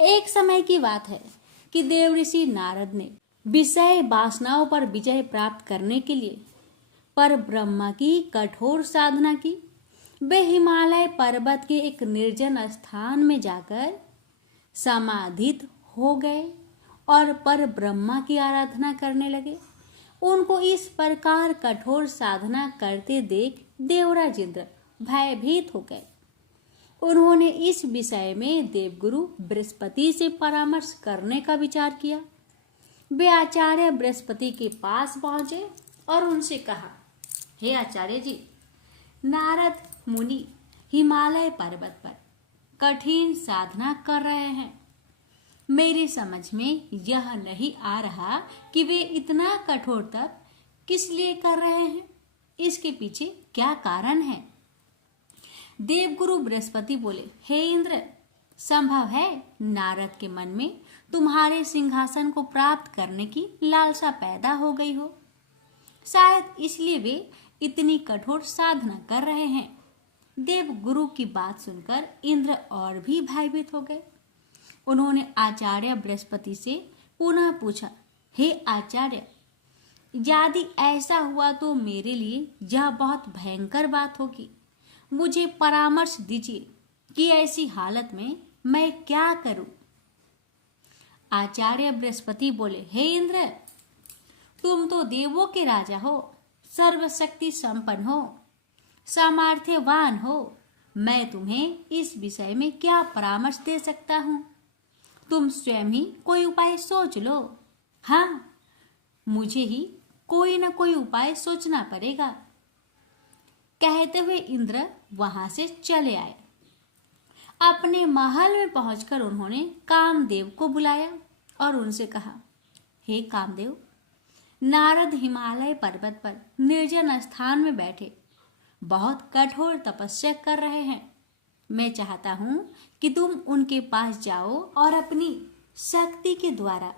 एक समय की बात है कि देवऋषि नारद ने विषय वासनाओं पर विजय प्राप्त करने के लिए पर ब्रह्मा की कठोर साधना की। वे हिमालय पर्वत के एक निर्जन स्थान में जाकर समाधित हो गए और पर ब्रह्मा की आराधना करने लगे। उनको इस प्रकार कठोर साधना करते देख देवराज इंद्र भयभीत हो गए। उन्होंने इस विषय में देवगुरु बृहस्पति से परामर्श करने का विचार किया। वे आचार्य बृहस्पति के पास पहुंचे और उनसे कहा, हे आचार्य जी, नारद मुनि हिमालय पर्वत पर कठिन साधना कर रहे हैं। मेरी समझ में यह नहीं आ रहा कि वे इतना कठोर तप किस लिए कर रहे हैं, इसके पीछे क्या कारण है। देवगुरु बृहस्पति बोले, हे इंद्र, संभव है नारद के मन में तुम्हारे सिंहासन को प्राप्त करने की लालसा पैदा हो गई हो। शायद इसलिए वे इतनी कठोर साधना कर रहे हैं। देवगुरु की बात सुनकर इंद्र और भी भयभीत हो गए। उन्होंने आचार्य बृहस्पति से पुनः पूछा, हे आचार्य, यदि ऐसा हुआ तो मेरे लिए यह बहुत भयंकर बात होगी। मुझे परामर्श दीजिए कि ऐसी हालत में मैं क्या करूं। आचार्य बृहस्पति बोले, हे इंद्र, तुम तो देवों के राजा हो, सर्वशक्ति संपन्न हो, सामर्थ्यवान हो। मैं तुम्हें इस विषय में क्या परामर्श दे सकता हूं। तुम स्वयं ही कोई उपाय सोच लो। हाँ, मुझे ही कोई न कोई उपाय सोचना पड़ेगा। कहते हुए इंद्र वहां से चले आए। अपने महल में पहुंचकर उन्होंने कामदेव को बुलाया और उनसे कहा, हे कामदेव, नारद हिमालय पर्वत पर निर्जन स्थान में बैठे बहुत कठोर तपस्या कर रहे हैं। मैं चाहता हूं कि तुम उनके पास जाओ और अपनी शक्ति के द्वारा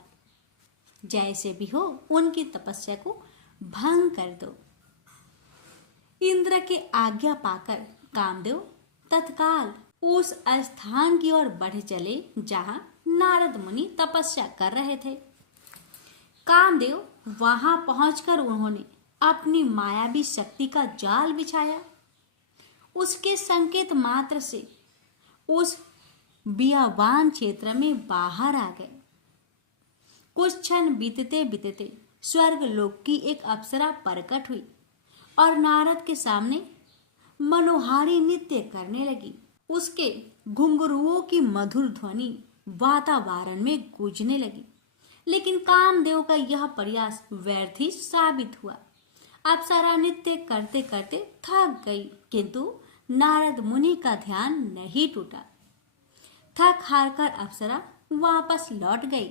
जैसे भी हो उनकी तपस्या को भंग कर दो। इंद्र के आज्ञा पाकर कामदेव तत्काल उस स्थान की ओर बढ़ चले जहां नारद मुनि तपस्या कर रहे थे। कामदेव वहां पहुंचकर उन्होंने अपनी मायावी शक्ति का जाल बिछाया। उसके संकेत मात्र से उस बियावान क्षेत्र में बाहर आ गए। कुछ क्षण बीतते बीतते स्वर्ग लोक की एक अप्सरा प्रकट हुई और नारद के सामने मनोहारी नृत्य करने लगी। उसके घुंघरुओं की मधुर ध्वनि वातावरण में गूंजने लगी। लेकिन कामदेव का यह प्रयास व्यर्थ ही साबित हुआ। अप्सरा नृत्य करते करते थक गई, किंतु नारद मुनि का ध्यान नहीं टूटा। थक हार कर अप्सरा वापस लौट गई।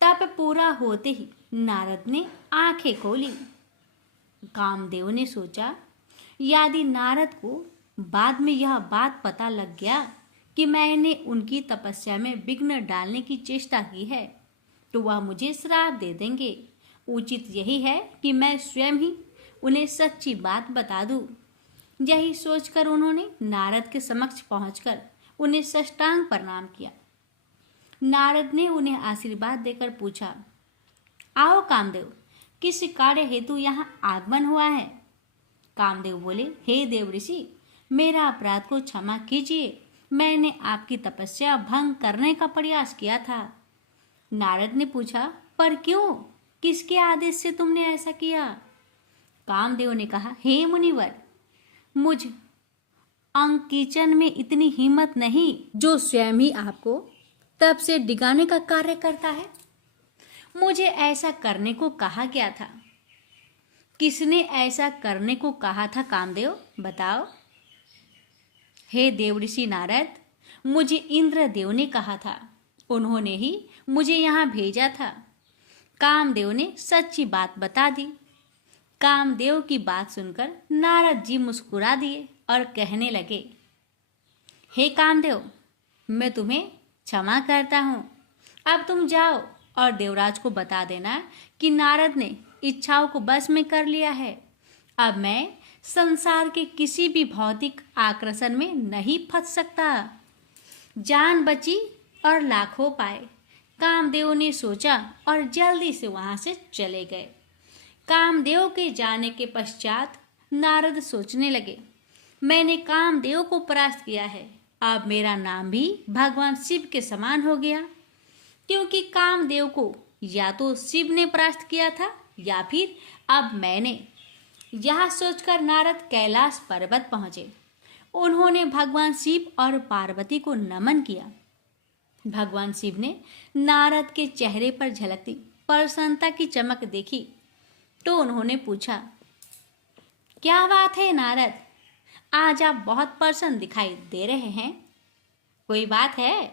तप पूरा होते ही नारद ने आंखें खोली। कामदेव ने सोचा, यदि नारद को बाद में यह बात पता लग गया कि मैंने उनकी तपस्या में विघ्न डालने की चेष्टा की है तो वह मुझे श्राप दे देंगे। उचित यही है कि मैं स्वयं ही उन्हें सच्ची बात बता दूं। यही सोचकर उन्होंने नारद के समक्ष पहुंचकर उन्हें साष्टांग प्रणाम किया। नारद ने उन्हें आशीर्वाद देकर पूछा, आओ कामदेव, किस कार्य हेतु यहाँ आगमन हुआ है। कामदेव बोले, हे देवऋषि, मेरा अपराध को क्षमा कीजिए। मैंने आपकी तपस्या भंग करने का प्रयास किया था। नारद ने पूछा, पर क्यों, किसके आदेश से तुमने ऐसा किया। कामदेव ने कहा, हे मुनिवर, मुझ अंकिचन में इतनी हिम्मत नहीं जो स्वयं ही आपको तप से डिगाने का कार्य करता है। मुझे ऐसा करने को कहा गया था। किसने ऐसा करने को कहा था कामदेव, बताओ। हे देवऋषि नारद, मुझे इंद्रदेव ने कहा था। उन्होंने ही मुझे यहाँ भेजा था। कामदेव ने सच्ची बात बता दी। कामदेव की बात सुनकर नारद जी मुस्कुरा दिए और कहने लगे, हे कामदेव, मैं तुम्हें क्षमा करता हूँ। अब तुम जाओ और देवराज को बता देना कि नारद ने इच्छाओं को बस में कर लिया है। अब मैं संसार के किसी भी भौतिक आकर्षण में नहीं फंस सकता। जान बची और लाखों पाए। कामदेव ने सोचा और जल्दी से वहां से चले गए। कामदेव के जाने के पश्चात नारद सोचने लगे, मैंने कामदेव को परास्त किया है, अब मेरा नाम भी भगवान शिव के समान हो गया, क्योंकि कामदेव को या तो शिव ने परास्त किया था या फिर अब मैंने। यह सोचकर नारद कैलाश पर्वत पहुंचे। उन्होंने भगवान शिव और पार्वती को नमन किया। भगवान शिव ने नारद के चेहरे पर झलकती प्रसन्नता की चमक देखी तो उन्होंने पूछा, क्या बात है नारद, आज आप बहुत प्रसन्न दिखाई दे रहे हैं, कोई बात है?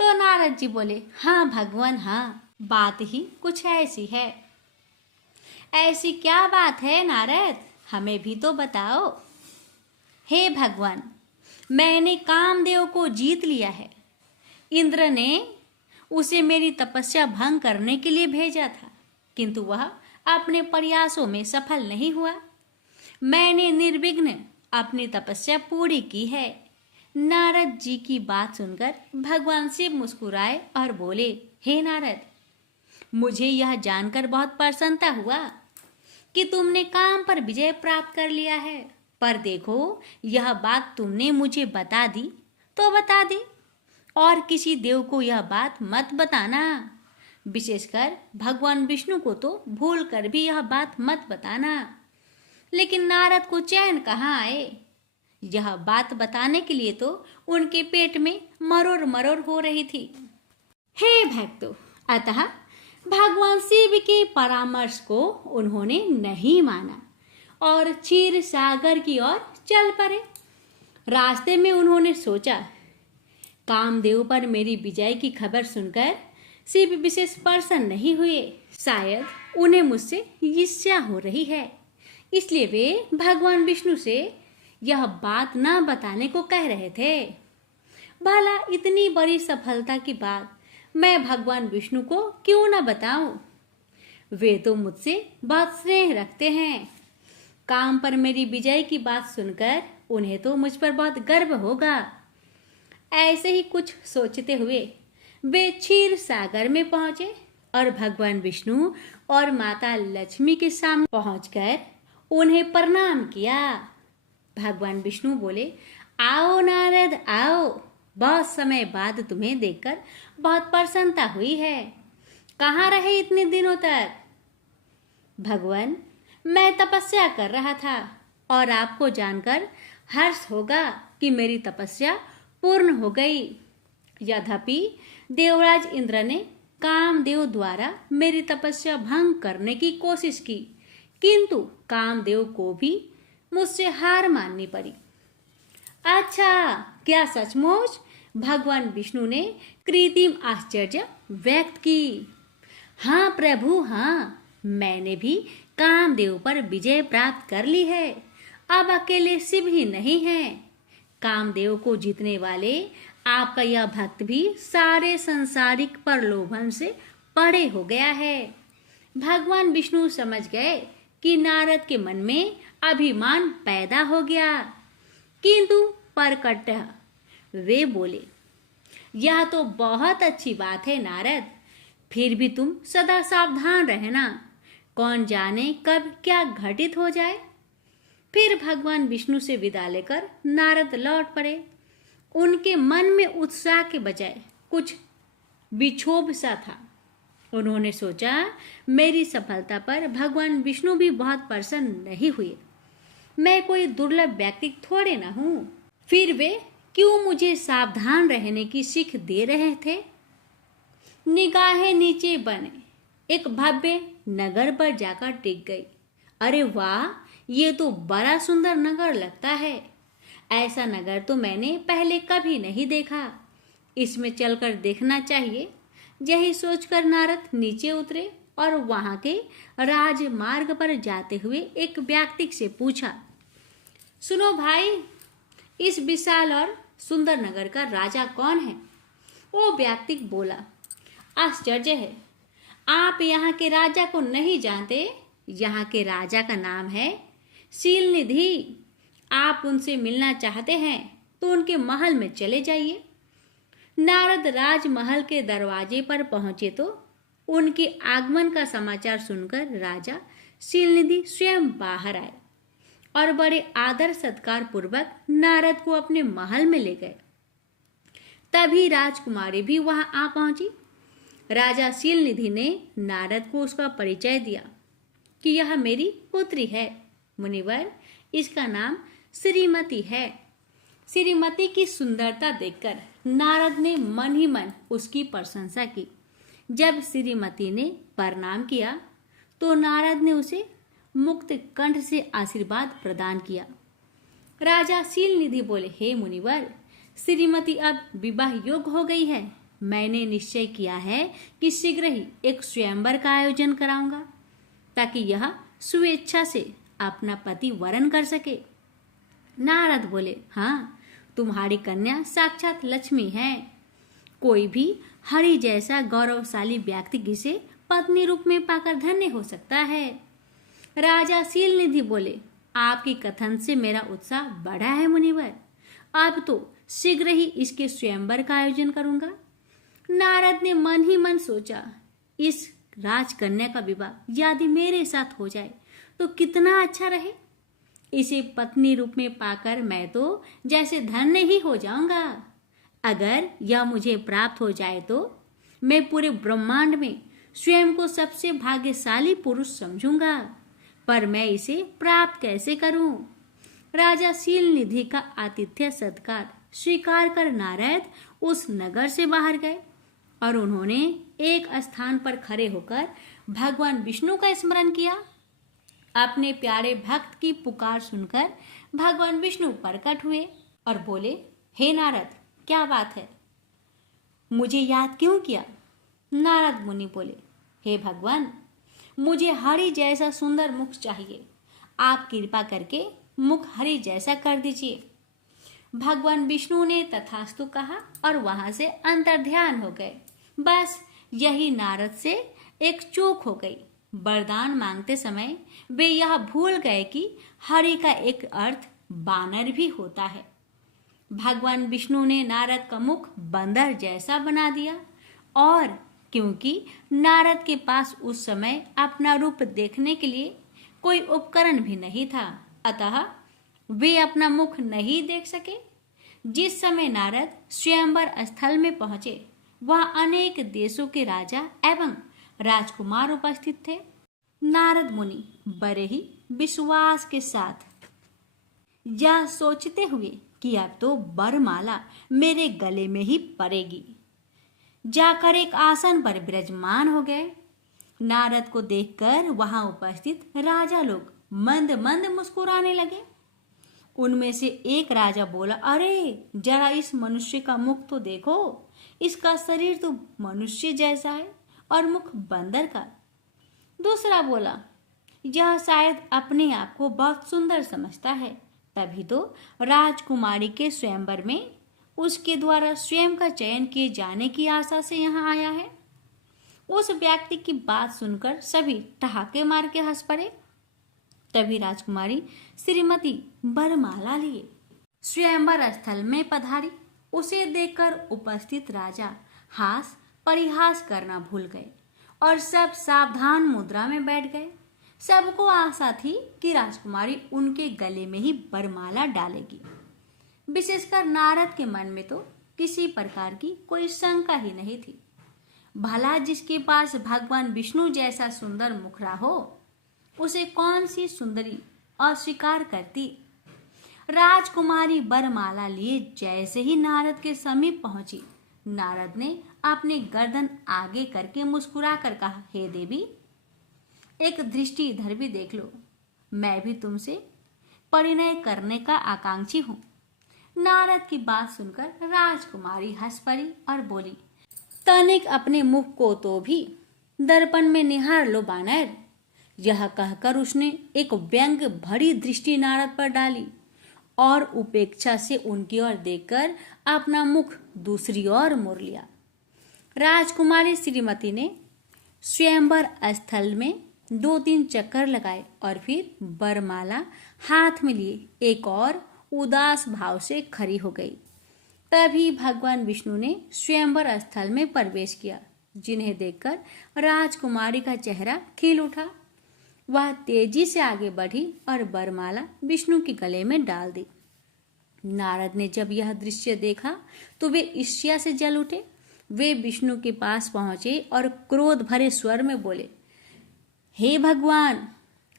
तो नारद जी बोले, हाँ भगवान, हाँ, बात ही कुछ ऐसी है। ऐसी क्या बात है नारद, हमें भी तो बताओ। हे भगवान, मैंने कामदेव को जीत लिया है। इंद्र ने उसे मेरी तपस्या भंग करने के लिए भेजा था, किंतु वह अपने प्रयासों में सफल नहीं हुआ। मैंने निर्विघ्न अपनी तपस्या पूरी की है। नारद जी की बात सुनकर भगवान शिव मुस्कुराए और बोले, हे नारद, मुझे यह जानकर बहुत प्रसन्नता हुआ कि तुमने काम पर विजय प्राप्त कर लिया है, पर देखो, यह बात तुमने मुझे बता दी तो बता दी, और किसी देव को यह बात मत बताना। विशेषकर भगवान विष्णु को तो भूल कर भी यह बात मत बताना। लेकिन नारद को चैन कहाँ आए? यह बात बताने के लिए तो उनके पेट में मरोड़ मरोड़ हो रही थी। हे भक्तों, अतः भगवान शिव के परामर्श को उन्होंने नहीं माना और क्षीर सागर की ओर चल पड़े। रास्ते में उन्होंने सोचा, कामदेव पर मेरी विजय की खबर सुनकर शिव विशेष प्रसन्न नहीं हुए, शायद उन्हें मुझसे ईर्ष्या हो रही है, इसलिए वे भगवान विष्णु से यह बात न बताने को कह रहे थे। भला इतनी बड़ी सफलता की बात मैं भगवान विष्णु को क्यों न बताऊं? वे तो मुझसे बहुत स्नेह रखते हैं। काम पर मेरी विजय की बात सुनकर उन्हें तो मुझ पर बहुत गर्व होगा। ऐसे ही कुछ सोचते हुए वे क्षीर सागर में पहुंचे और भगवान विष्णु और माता लक्ष्मी के सामने पहुंचकर उन्हें प्रणाम किया। भगवान विष्णु बोले, आओ नारद, आओ, बहुत समय बाद तुम्हें देखकर बहुत प्रसन्नता हुई है। कहाँ रहे इतने दिनों तक? भगवान, मैं तपस्या कर रहा था और आपको जानकर हर्ष होगा कि मेरी तपस्या पूर्ण हो गई। यद्यपि देवराज इंद्र ने कामदेव द्वारा मेरी तपस्या भंग करने की कोशिश की, किंतु कामदेव को भी मुझसे हार माननी पड़ी। अच्छा, क्या सचमुच? भगवान विष्णु ने कृत्रिम आश्चर्य व्यक्त की। हाँ प्रभु, हाँ, मैंने भी कामदेव पर विजय प्राप्त कर ली है। अब अकेले शिव ही नहीं है, कामदेव को जीतने वाले आपका यह भक्त भी सारे सांसारिक प्रलोभन से परे हो गया है। भगवान विष्णु समझ गए कि नारद के मन में अभिमान पैदा हो गया, किंतु परकट वे बोले, यह तो बहुत अच्छी बात है नारद, फिर भी तुम सदा सावधान रहना, कौन जाने कब क्या घटित हो जाए। फिर भगवान विष्णु से विदा लेकर नारद लौट पड़े। उनके मन में उत्साह के बजाय कुछ विक्षोभ सा था। उन्होंने सोचा, मेरी सफलता पर भगवान विष्णु भी बहुत प्रसन्न नहीं हुए। मैं कोई दुर्लभ व्यक्ति थोड़े ना हूं, फिर वे क्यों मुझे सावधान रहने की सीख दे रहे थे? निगाहें नीचे बने एक भव्य नगर पर जाकर टिक गई। अरे वाह, ये तो बड़ा सुंदर नगर लगता है। ऐसा नगर तो मैंने पहले कभी नहीं देखा। इसमें चलकर देखना चाहिए। यही सोचकर नारद नीचे उतरे और वहां के राजमार्ग पर जाते हुए एक व्यक्ति से पूछा, सुनो भाई, इस विशाल और सुंदर नगर का राजा कौन है? वो व्यक्ति बोला, आश्चर्य है, आप यहाँ के राजा को नहीं जानते। यहाँ के राजा का नाम है शीलनिधि। आप उनसे मिलना चाहते हैं तो उनके महल में चले जाइए। नारद राजमहल के दरवाजे पर पहुंचे तो उनके आगमन का समाचार सुनकर राजा शीलनिधि स्वयं बाहर आए और बड़े आदर सत्कार पूर्वक नारद को अपने महल में ले गए। तभी राजकुमारी भी वहां आ पहुंची। राजा शीलनिधि ने नारद को उसका परिचय दिया कि यह मेरी पुत्री है मुनिवर, इसका नाम श्रीमती है। श्रीमती की सुंदरता देखकर नारद ने मन ही मन उसकी प्रशंसा की। जब श्रीमती ने प्रणाम किया तो नारद ने उसे मुक्त कंठ से आशीर्वाद प्रदान किया। राजा शीलनिधि बोले, हे मुनिवर, श्रीमती अब विवाह योग्य हो गई है। मैंने निश्चय किया है कि शीघ्र ही एक स्वयंवर का आयोजन कराऊंगा ताकि यह स्वेच्छा से अपना पति वरण कर सके। नारद बोले, हाँ, तुम्हारी कन्या साक्षात लक्ष्मी है। कोई भी हरि जैसा गौरवशाली व्यक्ति जिसे पत्नी रूप में पाकर धन्य हो सकता है। राजा शीलनिधि बोले, आपके कथन से मेरा उत्साह बढ़ा है मुनिवर। अब तो शीघ्र ही इसके स्वयंवर का आयोजन करूंगा। नारद ने मन ही मन सोचा, इस राजकन्या का विवाह यदि मेरे साथ हो जाए तो कितना अच्छा रहे। इसे पत्नी रूप में पाकर मैं तो जैसे धन्य ही हो जाऊंगा। अगर यह मुझे प्राप्त हो जाए तो मैं पूरे ब्रह्मांड में स्वयं को सबसे भाग्यशाली पुरुष समझूंगा। पर मैं इसे प्राप्त कैसे करूं? राजा शीलनिधि का आतिथ्य सत्कार स्वीकार कर नारद उस नगर से बाहर गए और उन्होंने एक स्थान पर खड़े होकर भगवान विष्णु का स्मरण किया। अपने प्यारे भक्त की पुकार सुनकर भगवान विष्णु प्रकट हुए और बोले, हे नारद, क्या बात है, मुझे याद क्यों किया? नारद मुनि बोले, हे भगवान, मुझे हरि जैसा सुंदर मुख चाहिए। आप कृपा करके मुख हरि जैसा कर दीजिए। भगवान विष्णु ने तथास्तु कहा और वहां से अंतर्ध्यान हो गए। बस यही नारद से एक चूक हो गई। वरदान मांगते समय वे यह भूल गए कि हरि का एक अर्थ बानर भी होता है। भगवान विष्णु ने नारद का मुख बंदर जैसा बना दिया और क्योंकि नारद के पास उस समय अपना रूप देखने के लिए कोई उपकरण भी नहीं था, अतः वे अपना मुख नहीं देख सके। जिस समय नारद स्वयंवर स्थल में पहुंचे वहां अनेक देशों के राजा एवं राजकुमार उपस्थित थे। नारद मुनि बड़े ही विश्वास के साथ यह सोचते हुए कि अब तो वरमाला मेरे गले में ही पड़ेगी, जाकर एक आसन पर विराजमान हो गए। नारद को देखकर वहां उपस्थित राजा लोग मंद मंद मुस्कुराने लगे। उनमें से एक राजा बोला, अरे जरा इस मनुष्य का मुख तो देखो, इसका शरीर तो मनुष्य जैसा है और मुख बंदर का। दूसरा बोला, यह शायद अपने आप को बहुत सुंदर समझता है, तभी तो राजकुमारी के स्वयंवर में उसके द्वारा स्वयं का चयन किए जाने की आशा से यहाँ आया है। उस व्यक्ति की बात सुनकर सभी ठहाके मार के हंस पड़े। तभी राजकुमारी श्रीमती वरमाला लिए स्वयंवर स्थल में पधारी। उसे देखकर उपस्थित राजा हास परिहास करना भूल गए और सब सावधान मुद्रा में बैठ गए। सबको आशा थी कि राजकुमारी उनके गले में ही वरमाला डालेगी। विशेषकर नारद के मन में तो किसी प्रकार की कोई शंका ही नहीं थी। भला जिसके पास भगवान विष्णु जैसा सुंदर मुखरा हो, उसे कौन सी सुंदरी अस्वीकार करती। राजकुमारी वरमाला लिए जैसे ही नारद के समीप पहुंची, नारद ने अपनी गर्दन आगे करके मुस्कुरा कर कहा, हे देवी, एक दृष्टि इधर भी देख लो, मैं भी तुमसे परिणय करने का आकांक्षी हूं। नारद की बात सुनकर राजकुमारी हंस पड़ी और बोली, तनिक अपने मुख को तो भी दर्पण में निहार लो बानर। यह कहकर उसने एक व्यंग भरी दृष्टि नारद पर डाली और उपेक्षा से उनकी ओर देखकर अपना मुख दूसरी ओर मोड़ लिया। राजकुमारी श्रीमती ने स्वयंवर स्थल में 2-3 चक्कर लगाए और फिर वरमाला हाथ में लिए एक और उदास भाव से खड़ी हो गई। तभी भगवान विष्णु ने स्वयंवर स्थल में प्रवेश किया, जिन्हें देखकर राजकुमारी का चेहरा खिल उठा। वह तेजी से आगे बढ़ी और वरमाला विष्णु के गले में डाल दी। नारद ने जब यह दृश्य देखा तो वे ईर्ष्या से जल उठे। वे विष्णु के पास पहुंचे और क्रोध भरे स्वर में बोले, हे भगवान,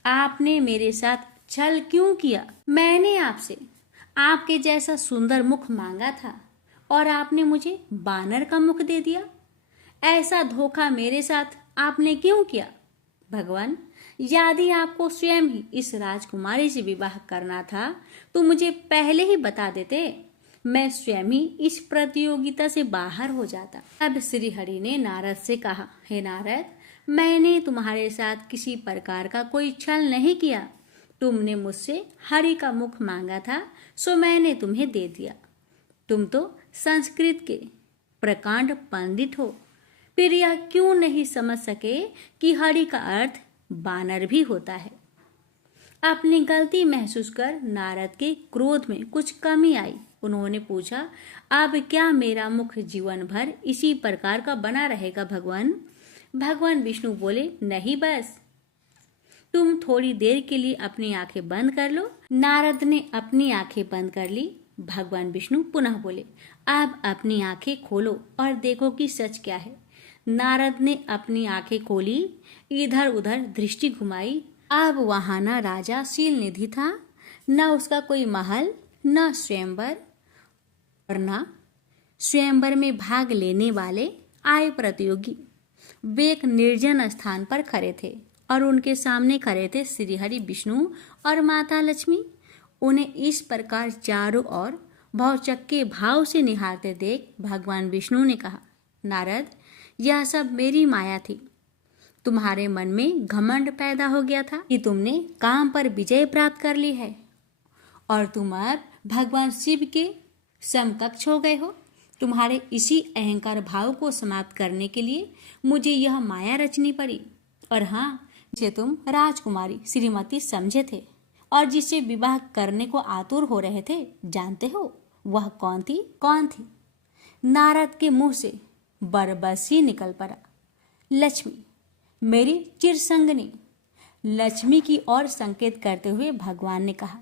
आपने मेरे साथ छल क्यों किया? मैंने आपसे आपके जैसा सुंदर मुख मांगा था और आपने मुझे बानर का मुख दे दिया। ऐसा धोखा मेरे साथ आपने क्यों किया? भगवान, यदि आपको स्वयं ही इस राजकुमारी से विवाह करना था तो मुझे पहले ही बता देते, मैं स्वयं ही इस प्रतियोगिता से बाहर हो जाता। अब श्री हरि ने नारद से कहा, हे नारद, मैंने तुम्हारे साथ किसी प्रकार का कोई छल नहीं किया। तुमने मुझसे हरि का मुख मांगा था, सो मैंने तुम्हें दे दिया। तुम तो संस्कृत के प्रकांड पंडित हो, फिर यह क्यों नहीं समझ सके कि हरि का अर्थ बानर भी होता है? अपनी गलती महसूस कर नारद के क्रोध में कुछ कमी आई। उन्होंने पूछा, अब क्या मेरा मुख जीवन भर इसी प्रकार का बना रहेगा भगवान? भगवान विष्णु बोले, नहीं, बस तुम थोड़ी देर के लिए अपनी आंखें बंद कर लो। नारद ने अपनी आंखें बंद कर ली। भगवान विष्णु पुनः बोले, अब अपनी आंखें खोलो और देखो कि सच क्या है। नारद ने अपनी आंखें खोली, इधर उधर दृष्टि घुमाई। अब वहां न राजा शीलनिधि था, न उसका कोई महल, न स्वयंवर, और न स्वयंवर में भाग लेने वाले आए प्रतियोगी। वे एक निर्जन स्थान पर खड़े थे और उनके सामने खड़े थे श्री हरि विष्णु और माता लक्ष्मी। उन्हें इस प्रकार चारों ओर भौचक्के भाव से निहारते देख भगवान विष्णु ने कहा, नारद, यह सब मेरी माया थी। तुम्हारे मन में घमंड पैदा हो गया था कि तुमने काम पर विजय प्राप्त कर ली है और तुम अब भगवान शिव के समकक्ष हो गए हो। तुम्हारे इसी अहंकार भाव को समाप्त करने के लिए मुझे यह माया रचनी पड़ी। और हाँ, जिसे तुम राजकुमारी श्रीमती समझे थे और जिससे विवाह करने को आतुर हो रहे थे, जानते हो वह कौन थी? कौन थी? नारद के मुंह से बरबसी निकल पड़ा, लक्ष्मी, मेरी चिरसंगनी। लक्ष्मी की ओर संकेत करते हुए भगवान ने कहा,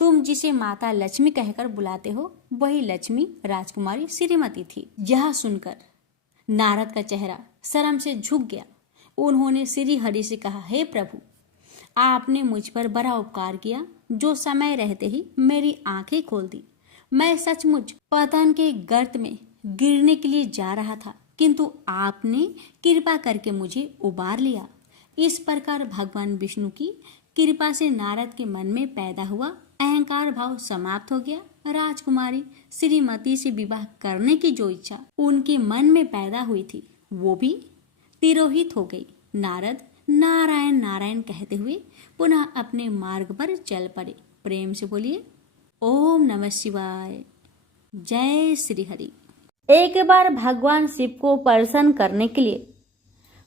तुम जिसे माता लक्ष्मी कहकर बुलाते हो वही लक्ष्मी राजकुमारी श्रीमती थी। यह सुनकर नारद का चेहरा शर्म से झुक गया। उन्होंने श्री हरि से कहा, हे प्रभु, आपने मुझ पर बड़ा उपकार किया, जो समय रहते ही मेरी आंखें खोल दी। मैं सचमुच पतन के गर्त में गिरने के लिए जा रहा था, किंतु आपने कृपा करके मुझे उबार लिया। इस प्रकार भगवान विष्णु की कृपा से नारद के मन में पैदा हुआ अहंकार भाव समाप्त हो गया। राजकुमारी श्रीमती से विवाह करने की जो इच्छा उनके मन में पैदा हुई थी, वो भी तिरोहित हो गई। नारद नारायण नारायण कहते हुए पुनः अपने मार्ग पर चल पड़े। प्रेम से बोलिए, ओम नमः शिवाय। जय श्री हरि। एक बार भगवान शिव को प्रसन्न करने के लिए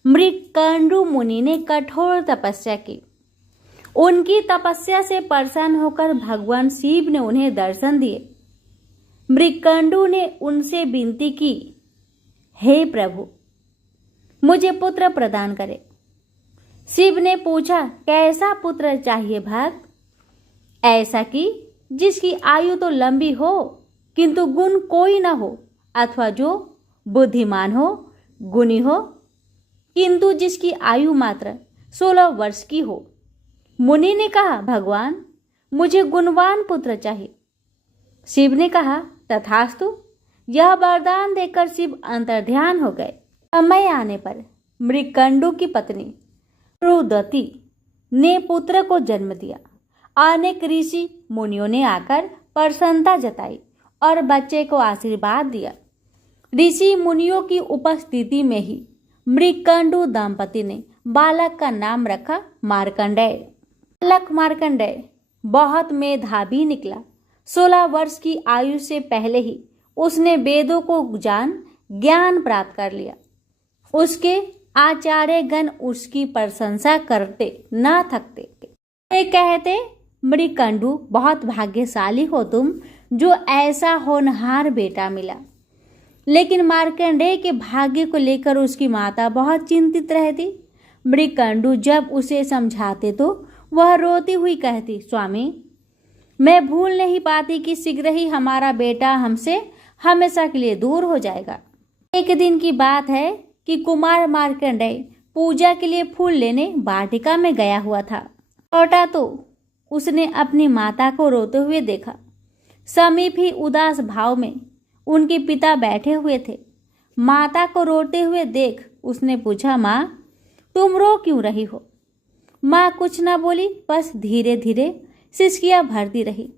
मृक्कंडु मुनि ने कठोर तपस्या की। उनकी तपस्या से प्रसन्न होकर भगवान शिव ने उन्हें दर्शन दिए। मृक्कंडु ने उनसे विनती की, हे प्रभु, मुझे पुत्र प्रदान करें। शिव ने पूछा, कैसा पुत्र चाहिए भक्त? ऐसा कि जिसकी आयु तो लंबी हो किंतु गुण कोई न हो, अथवा जो बुद्धिमान हो, गुणी हो, किंतु जिसकी आयु मात्र 16 वर्ष की हो। मुनि ने कहा, भगवान, मुझे गुणवान पुत्र चाहिए। शिव ने कहा, तथास्तु। यह वरदान देकर शिव अंतर्ध्यान हो गए। समय आने पर मृक्कंडु की पत्नी रुदती ने पुत्र को जन्म दिया। अनेक ऋषि मुनियों ने आकर प्रसन्नता जताई और बच्चे को आशीर्वाद दिया। ऋषि मुनियों की उपस्थिति में ही मृक्कंडु दंपति ने बालक का नाम रखा मार्कंडेय। बालक मार्कंडेय बहुत मेधावी निकला। 16 वर्ष की आयु से पहले ही उसने वेदों को जान ज्ञान प्राप्त कर लिया। उसके आचार्यगण उसकी प्रशंसा करते न थकते। वे कहते, मृक्कंडु, बहुत भाग्यशाली हो तुम, जो ऐसा होनहार बेटा मिला। लेकिन मार्कंडेय के भाग्य को लेकर उसकी माता बहुत चिंतित रहती। मृकंडू जब उसे समझाते तो वह रोती हुई कहती, स्वामी, मैं भूल नहीं पाती कि शीघ्र ही हमारा बेटा हमसे हमेशा के लिए दूर हो जाएगा। एक दिन की बात है कि कुमार मार्कंडेय पूजा के लिए फूल लेने वाटिका में गया हुआ था। लौटा तो उसने अपनी माता को रोते हुए देखा। समीप ही उदास भाव में उनके पिता बैठे हुए थे। माता को रोते हुए देख उसने पूछा, माँ, तुम रो क्यों रही हो? माँ कुछ न बोली, बस धीरे धीरे सिसकियां भरती रही।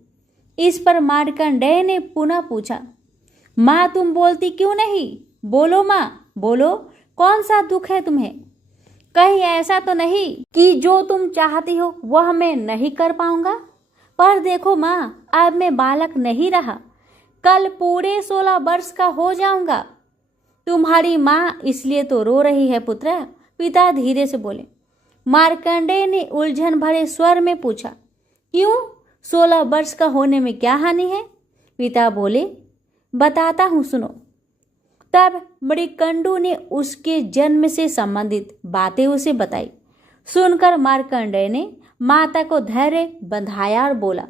इस पर मार्कंडेय ने पुनः पूछा, माँ तुम बोलती क्यों नहीं? बोलो माँ, बोलो, कौन सा दुख है तुम्हें? कहीं ऐसा तो नहीं कि जो तुम चाहती हो वह मैं नहीं कर पाऊंगा? पर देखो माँ, अब मैं बालक नहीं रहा, कल पूरे 16 वर्ष का हो जाऊंगा। तुम्हारी माँ इसलिए तो रो रही है पुत्र, पिता धीरे से बोले। मार्कंडेय ने उलझन भरे स्वर में पूछा, क्यों? 16 वर्ष का होने में क्या हानि है? पिता बोले, बताता हूँ, सुनो। तब मृकंडू ने उसके जन्म से संबंधित बातें उसे बताई। सुनकर मार्कंडेय ने माता को धैर्य बंधाया और बोला,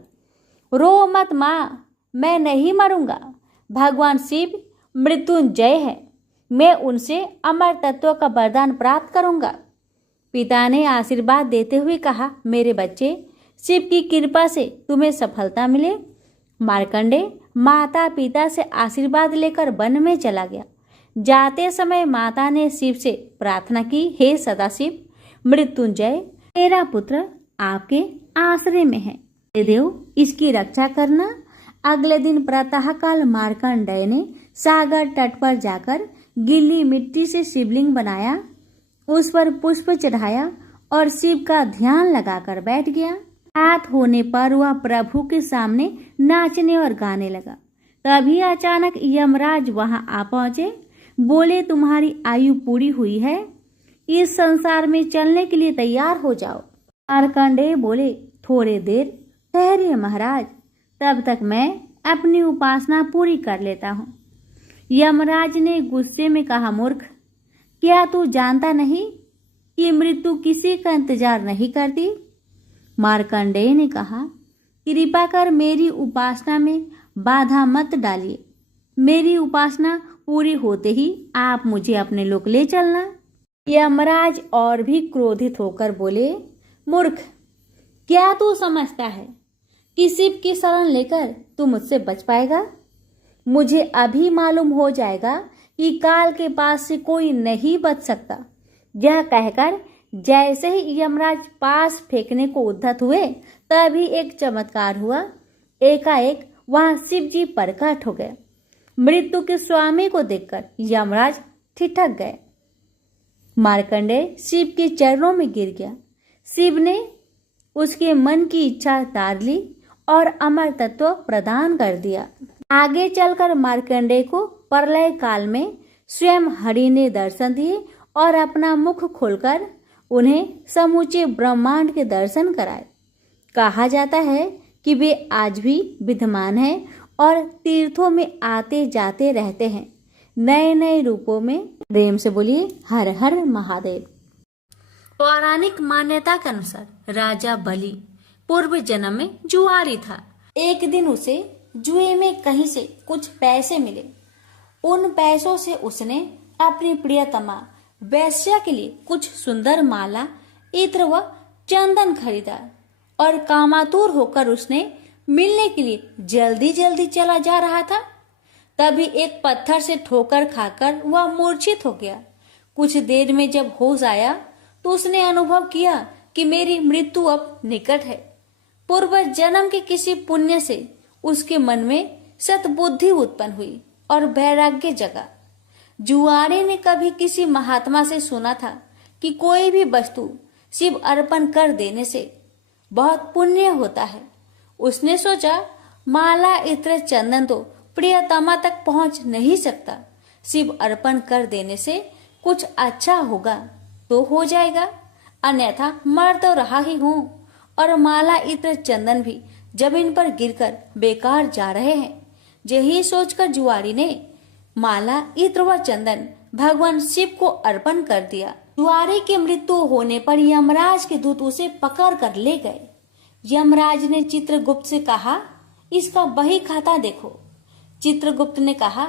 रो मत माँ, मैं नहीं मरूंगा। भगवान शिव मृत्युंजय है, मैं उनसे अमर तत्व का वरदान प्राप्त करूंगा। पिता ने आशीर्वाद देते हुए कहा, मेरे बच्चे, शिव की कृपा से तुम्हें सफलता मिले। मार्कंडेय माता पिता से आशीर्वाद लेकर वन में चला गया। जाते समय माता ने शिव से प्रार्थना की, हे सदाशिव मृत्युंजय, मेरा पुत्र आपके आश्रय में है, देव इसकी रक्षा करना। अगले दिन प्रातःकाल मार्कंडेय ने सागर तट पर जाकर गीली मिट्टी से शिवलिंग बनाया, उस पर पुष्प चढ़ाया और शिव का ध्यान लगाकर बैठ गया। रात होने पर वह प्रभु के सामने नाचने और गाने लगा। तभी अचानक यमराज वहां आ पहुंचे। बोले, तुम्हारी आयु पूरी हुई है, इस संसार में चलने के लिए तैयार हो जाओ। मार्कंडेय बोले, थोड़ी देर ठहरिए महाराज, तब तक मैं अपनी उपासना पूरी कर लेता हूँ। यमराज ने गुस्से में कहा, मूर्ख, क्या तू जानता नहीं कि मृत्यु किसी का इंतजार नहीं करती? मार्कंडेय ने कहा, कृपा कर मेरी उपासना में बाधा मत डालिए। मेरी उपासना पूरी होते ही आप मुझे अपने लोक ले चलना। यमराज और भी क्रोधित होकर बोले, मूर्ख, क्या तू समझता है कि शिव की शरण लेकर तू मुझसे बच पाएगा? मुझे अभी मालूम हो जाएगा कि काल के पास से कोई नहीं बच सकता। यह कहकर जैसे ही यमराज पास फेंकने को उद्धत हुए, तभी एक चमत्कार हुआ। एकाएक वहां शिव जी प्रकट हो गए। मृत्यु के स्वामी को देखकर यमराज ठिठक गए। मार्कंडेय शिव के चरणों में गिर गया। शिव ने उसके मन की इच्छा तार ली और अमर तत्व प्रदान कर दिया। आगे चलकर मार्कंडेय को प्रलय काल में स्वयं हरि ने दर्शन दिए और अपना मुख खोलकर उन्हें समूचे ब्रह्मांड के दर्शन कराए। कहा जाता है कि वे आज भी विद्यमान हैं और तीर्थों में आते जाते रहते हैं, नए नए रूपों में। प्रेम से बोलिए हर हर महादेव। पौराणिक मान्यता के अनुसार राजा बलि पूर्व जन्म में जुआरी था। एक दिन उसे जुए में कहीं से कुछ पैसे मिले। उन पैसों से उसने अपनी प्रियतमा वैश्या के लिए कुछ सुंदर माला, इत्र व चंदन खरीदा और कामातुर होकर उसने मिलने के लिए जल्दी जल्दी चला जा रहा था। तभी एक पत्थर से ठोकर खाकर वह मूर्छित हो गया। कुछ देर में जब होश आया तो उसने अनुभव किया कि मेरी मृत्यु अब निकट है। पूर्व जन्म के किसी पुण्य से उसके मन में सतबुद्धि उत्पन्न हुई और वैराग्य जगा। जुआरी ने कभी किसी महात्मा से सुना था कि कोई भी वस्तु शिव अर्पण कर देने से बहुत पुण्य होता है। उसने सोचा, माला, इत्र, चंदन तो प्रियतमा तक पहुंच नहीं सकता, शिव अर्पण कर देने से कुछ अच्छा होगा तो हो जाएगा, अन्यथा मर तो रहा ही हूं और माला, इत्र, चंदन भी जमीन पर गिरकर बेकार जा रहे हैं। यही सोचकर जुआरी ने माला, इत्र व चंदन भगवान शिव को अर्पण कर दिया। जुआरी की मृत्यु होने पर यमराज के दूत उसे पकड़ कर ले गए। यमराज ने चित्रगुप्त से कहा, इसका बही खाता देखो। चित्रगुप्त ने कहा,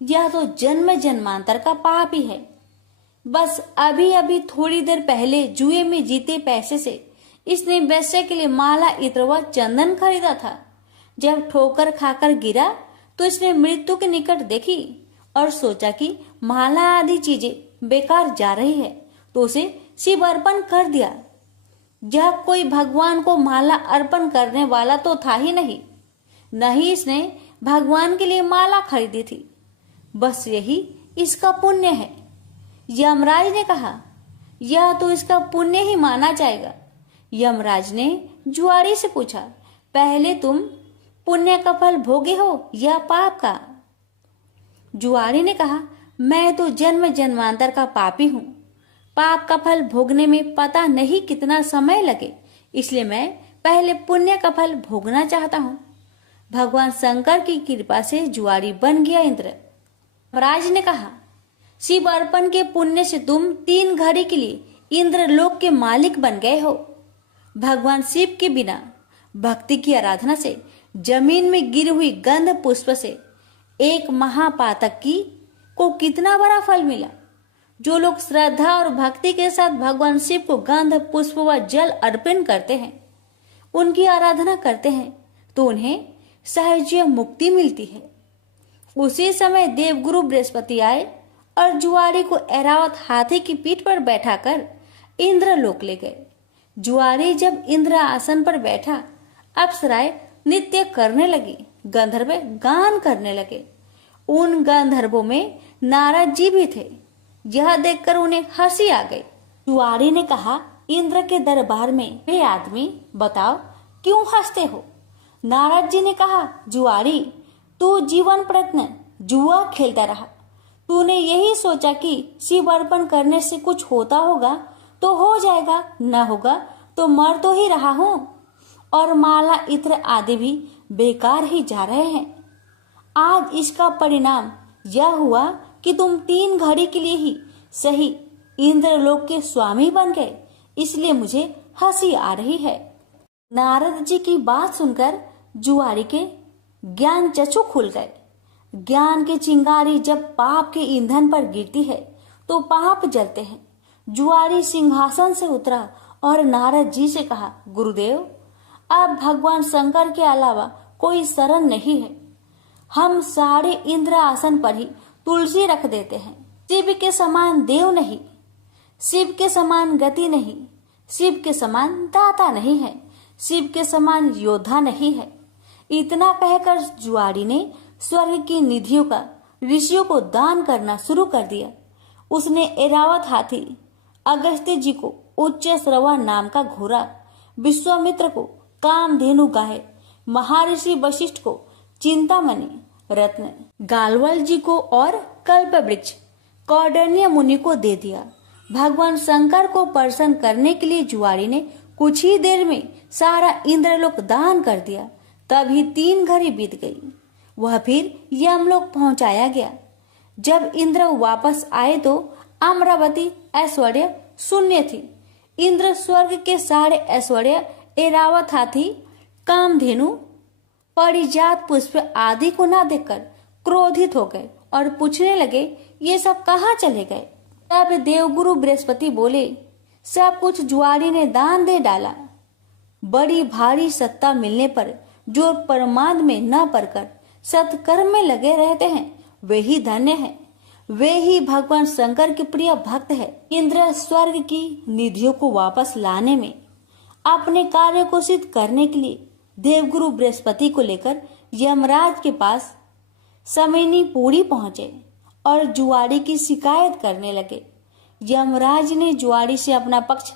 यह तो जन्म जन्मांतर का पाप ही है। बस अभी अभी थोड़ी देर पहले जुए में जीते पैसे से इसने वैश्य के लिए माला, इत्र व चंदन खरीदा था। जब ठोकर खाकर गिरा तो इसने मृत्यु के निकट देखी और सोचा कि माला आदि चीजें बेकार जा रही है, तो उसे शिव अर्पण कर दिया। यह कोई भगवान को माला अर्पण करने वाला तो था ही नहीं, न ही इसने भगवान के लिए माला खरीदी थी। बस यही इसका पुण्य है। यमराज ने कहा, यह तो इसका पुण्य ही माना जाएगा। यमराज ने जुआरी से पूछा, पहले तुम पुण्य का फल भोगे हो या पाप का? जुआरी ने कहा, मैं तो जन्म जन्मांतर का पापी हूँ। पाप का फल भोगने में पता नहीं कितना समय लगे, इसलिए मैं पहले पुण्य का फल भोगना चाहता हूँ। भगवान शंकर की कृपा से जुआरी बन गया इंद्र। यमराज ने कहा, शिव अर्पण के पुण्य से तुम 3 घड़ी के लिए इंद्र लोक के मालिक बन गए हो। भगवान शिव के बिना भक्ति की आराधना से जमीन में गिरी हुई गंध पुष्प से एक महापातक को कितना बड़ा फल मिला। जो लोग श्रद्धा और भक्ति के साथ भगवान शिव को गंध पुष्प व जल अर्पण करते हैं, उनकी आराधना करते हैं, तो उन्हें सहज मुक्ति मिलती है। उसी समय देवगुरु बृहस्पति आए और जुआरी को ऐरावत हाथी की पीठ पर बैठाकर इंद्र लोक ले गए। जुआरी जब इंद्र आसन पर बैठा, अप्सराएं नृत्य करने लगी, गंधर्व गान करने लगे। उन गंधर्वों में नारद जी भी थे। यह देखकर उन्हें हंसी आ गई। जुआरी ने कहा, इंद्र के दरबार में वे आदमी, बताओ क्यों हंसते हो? नारद जी ने कहा, जुआरी, तू जीवन प्रयत्न जुआ खेलता रहा। तूने यही सोचा कि शिव अर्पण करने से कुछ होता होगा तो हो जाएगा, न होगा तो मर तो ही रहा हूँ, और माला, इत्र आदि भी बेकार ही जा रहे हैं। आज इसका परिणाम यह हुआ कि तुम 3 घड़ी के लिए ही सही इंद्रलोक के स्वामी बन गए, इसलिए मुझे हंसी आ रही है। नारद जी की बात सुनकर जुआरी के ज्ञान चक्षु खुल गए। ज्ञान की चिंगारी जब पाप के ईंधन पर गिरती है तो पाप जलते हैं। जुआरी सिंहासन से उतरा और नारद जी से कहा, गुरुदेव, अब भगवान शंकर के अलावा कोई शरण नहीं है। हम सारे इंद्र आसन पर ही तुलसी रख देते हैं। शिव के समान देव नहीं, शिव के समान गति नहीं, शिव के समान दाता नहीं है, शिव के समान योद्धा नहीं है। इतना कहकर जुआरी ने स्वर्ग की निधियों का ऋषियों को दान करना शुरू कर दिया। उसने ऐरावत हाथी, अगस्त्य जी को उच्च श्रवा नाम का घोड़ा, विश्वामित्र को कामधेनु गाय, महर्षि वशिष्ठ को चिंतामणि रत्न, गालवल जी को और कल्प वृक्ष कौंडिन्य मुनि को दे दिया। भगवान शंकर को प्रसन्न करने के लिए जुआरी ने कुछ ही देर में सारा इंद्रलोक दान कर दिया। तभी 3 घड़ी बीत गई। वह फिर यमलोक पहुंचाया गया। जब इंद्र वापस आए तो अमरावती ऐश्वर्य शून्य थी। इंद्र स्वर्ग के सारे ऐश्वर्य, ऐरावत हाथी, कामधेनु, परिजात पुष्प आदि को न देखकर क्रोधित हो गए और पूछने लगे, ये सब कहाँ चले गए? तब देवगुरु बृहस्पति बोले, सब कुछ जुआरी ने दान दे डाला। बड़ी भारी सत्ता मिलने पर जो परमार्थ में न पड़कर सत्कर्म में लगे रहते हैं, वे ही धन्य हैं। वे ही भगवान शंकर के प्रिय भक्त है। इंद्र स्वर्ग की निधियों को वापस लाने में, अपने कार्य को सिद्ध करने के लिए देवगुरु बृहस्पति को लेकर यमराज के पास समयनीपुरी पहुंचे और जुआरी की शिकायत करने लगे। यमराज ने जुआरी से अपना पक्ष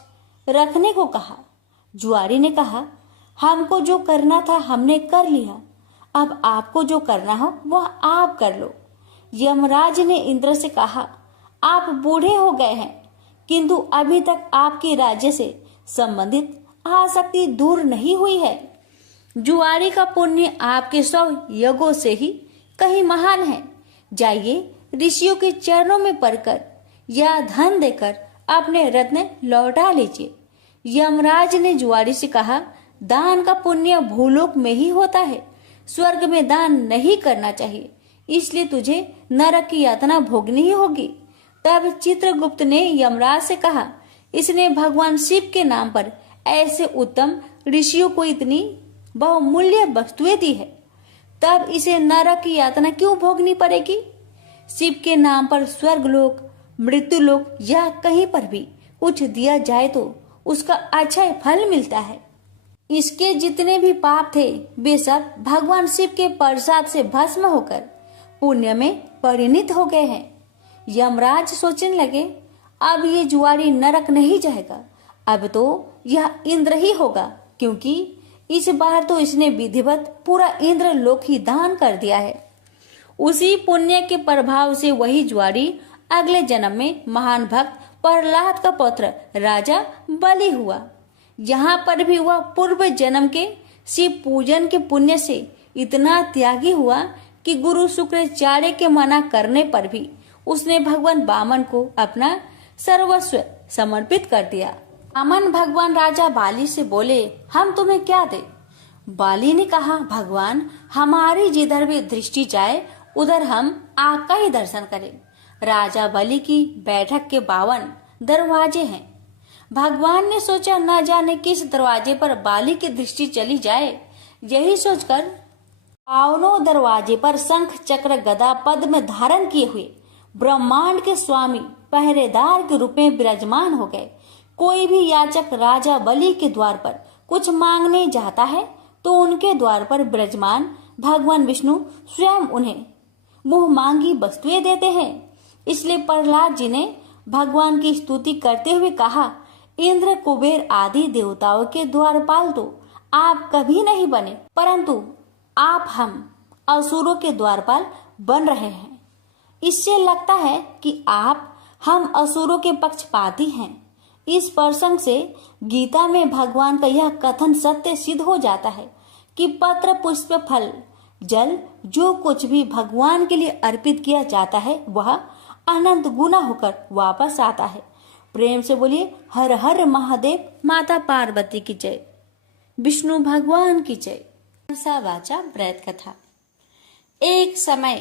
रखने को कहा। जुआरी ने कहा, हमको जो करना था हमने कर लिया, अब आपको जो करना हो वह आप कर लो। यमराज ने इंद्र से कहा, आप बूढ़े हो गए हैं, किंतु अभी तक आपके राज्य से संबंधित आसक्ति दूर नहीं हुई है। जुआरी का पुण्य आपके 100 यज्ञों से ही कहीं महान है। जाइए ऋषियों के चरणों में पड़कर या धन देकर अपने रत्न लौटा लीजिए। यमराज ने जुआरी से कहा, दान का पुण्य भूलोक में ही होता है, स्वर्ग में दान नहीं करना चाहिए, इसलिए तुझे नरक की यातना भोगनी ही होगी। तब चित्रगुप्त ने यमराज से कहा, इसने भगवान शिव के नाम पर ऐसे उत्तम ऋषियों को इतनी बहुमूल्य वस्तुएं दी है, तब इसे नरक की यातना क्यों भोगनी पड़ेगी? शिव के नाम पर स्वर्गलोक, मृत्युलोक या कहीं पर भी कुछ दिया जाए तो उसका अच्छा फल मिलता है। इसके जितने भी पाप थे वे सब भगवान शिव के प्रसाद से भस्म होकर पुण्य में परिणित हो गए हैं। यमराज सोचने लगे, अब ये जुआरी नरक नहीं जाएगा, अब तो यह इंद्र ही होगा, क्योंकि इस बार तो इसने विधिवत पूरा इंद्र लोक ही दान कर दिया है। उसी पुण्य के प्रभाव से वही जुआरी अगले जन्म में महान भक्त प्रहलाद का पुत्र राजा बलि हुआ। यहाँ पर भी वह पूर्व जन्म के शिव पूजन के पुण्य से इतना त्यागी हुआ कि गुरु शुक्राचार्य के मना करने पर भी उसने भगवान वामन को अपना सर्वस्व समर्पित कर दिया। वामन भगवान राजा बाली से बोले, हम तुम्हें क्या दे? बाली ने कहा, भगवान हमारी जिधर भी दृष्टि जाए उधर हम आपका ही दर्शन करें। राजा बलि की बैठक के 52 दरवाजे हैं। भगवान ने सोचा, न जाने किस दरवाजे पर बाली की दृष्टि चली जाए। यही सोचकर 52 दरवाजे पर शंख चक्र गदा पद में धारण किए हुए ब्रह्मांड के स्वामी पहरेदार के रूप में विराजमान हो गए। कोई भी याचक राजा बलि के द्वार पर कुछ मांगने जाता है तो उनके द्वार पर विराजमान भगवान विष्णु स्वयं उन्हें मुंह मांगी वस्तुएं देते हैं। इसलिए प्रहलाद जी ने भगवान की स्तुति करते हुए कहा, इंद्र कुबेर आदि देवताओं के द्वारपाल तो आप कभी नहीं बने, परंतु आप हम असुरों के द्वारपाल बन रहे हैं। इससे लगता है कि आप हम असुरों के पक्षपाती हैं। इस प्रसंग से गीता में भगवान का यह कथन सत्य सिद्ध हो जाता है कि पत्र पुष्प फल जल जो कुछ भी भगवान के लिए अर्पित किया जाता है वह अनंत गुना होकर वापस आता है। प्रेम से बोलिए, हर हर महादेव, माता पार्वती की जय, विष्णु भगवान की जय। वाचा प्रेत कथा। एक समय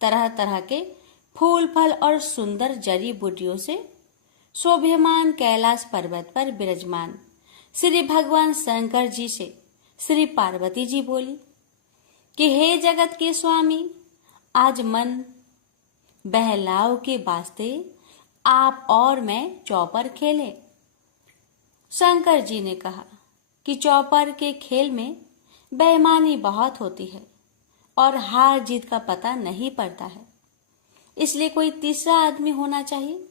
तरह तरह के फूल फल और सुंदर जड़ी बूटियों से शोभ्यमान कैलाश पर्वत पर विराजमान श्री भगवान शंकर जी से श्री पार्वती जी बोली कि हे जगत के स्वामी, आज मन बहलाव के वास्ते आप और मैं चौपर खेले। शंकर जी ने कहा कि चौपर के खेल में बेईमानी बहुत होती है और हार जीत का पता नहीं पड़ता है, इसलिए कोई तीसरा आदमी होना चाहिए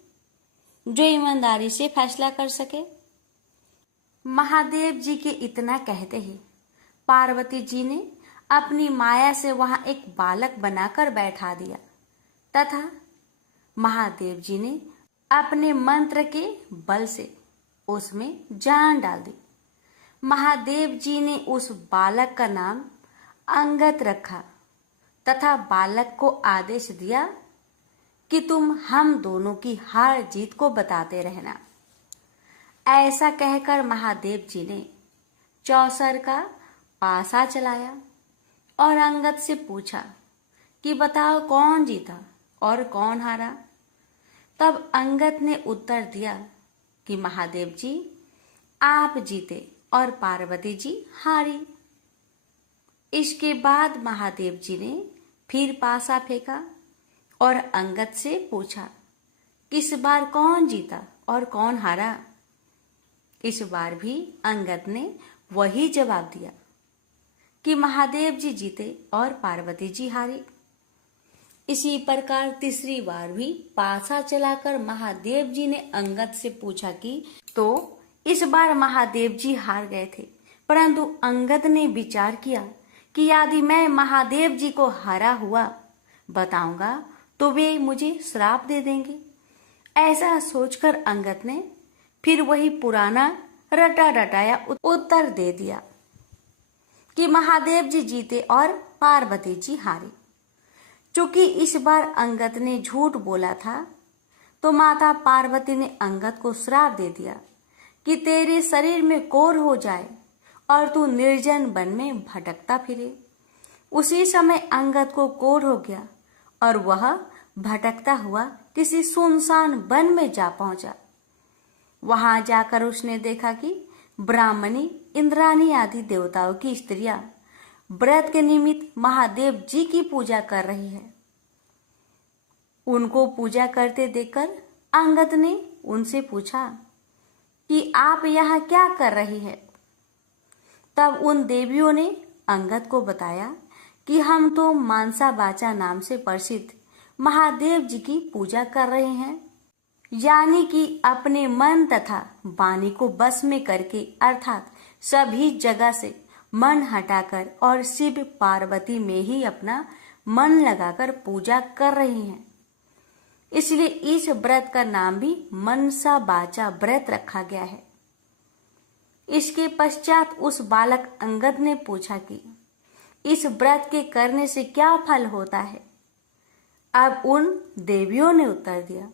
जो ईमानदारी से फैसला कर सके। महादेव जी के इतना कहते ही पार्वती जी ने अपनी माया से वहां एक बालक बनाकर बैठा दिया तथा महादेव जी ने अपने मंत्र के बल से उसमें जान डाल दी। महादेव जी ने उस बालक का नाम अंगद रखा तथा बालक को आदेश दिया कि तुम हम दोनों की हार जीत को बताते रहना। ऐसा कहकर महादेव जी ने चौसर का पासा चलाया और अंगद से पूछा कि बताओ कौन जीता और कौन हारा। तब अंगद ने उत्तर दिया कि महादेव जी आप जीते और पार्वती जी हारी। इसके बाद महादेव जी ने फिर पासा फेंका और अंगद से पूछा इस बार कौन जीता और कौन हारा। इस बार भी अंगद ने वही जवाब दिया कि महादेव जी जीते और पार्वती जी हारी। इसी प्रकार तीसरी बार भी पासा चलाकर महादेव जी ने अंगद से पूछा कि तो इस बार महादेव जी हार गए थे, परंतु अंगद ने विचार किया कि यदि मैं महादेव जी को हारा हुआ बताऊंगा तो वे मुझे श्राप दे देंगे। ऐसा सोचकर अंगद ने फिर वही पुराना रटा रटाया उत्तर दे दिया कि महादेव जी जीते और पार्वती जी हारे। चूंकि इस बार अंगद ने झूठ बोला था, तो माता पार्वती ने अंगद को श्राप दे दिया कि तेरे शरीर में कोढ़ हो जाए और तू निर्जन वन में भटकता फिरे। उसी समय अंगद को कोढ़ हो गया और वह भटकता हुआ किसी सुनसान वन में जा पहुंचा। वहां जाकर उसने देखा कि ब्राह्मणी, इंद्राणी आदि देवताओं की स्त्रियां व्रत के निमित्त महादेव जी की पूजा कर रही है। उनको पूजा करते देखकर अंगद ने उनसे पूछा कि आप यहाँ क्या कर रही है। तब उन देवियों ने अंगद को बताया कि हम तो मानसा बाचा नाम से प्रसिद्ध महादेव जी की पूजा कर रहे हैं, यानी कि अपने मन तथा वाणी को बस में करके, अर्थात सभी जगह से मन हटाकर और शिव पार्वती में ही अपना मन लगाकर पूजा कर रही हैं। इसलिए इस व्रत का नाम भी मनसा बाचा व्रत रखा गया है। इसके पश्चात उस बालक अंगद ने पूछा कि इस व्रत के करने से क्या फल होता है। अब उन देवियों ने उत्तर दिया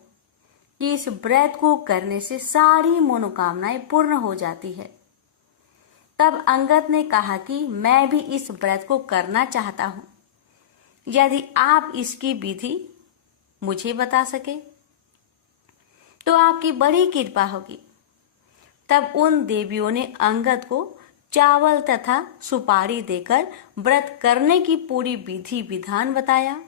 कि इस व्रत को करने से सारी मनोकामनाएं पूर्ण हो जाती है। तब अंगद ने कहा कि मैं भी इस व्रत को करना चाहता हूं, यदि आप इसकी विधि मुझे बता सके तो आपकी बड़ी कृपा होगी। तब उन देवियों ने अंगद को चावल तथा सुपारी देकर व्रत करने की पूरी विधि विधान बताया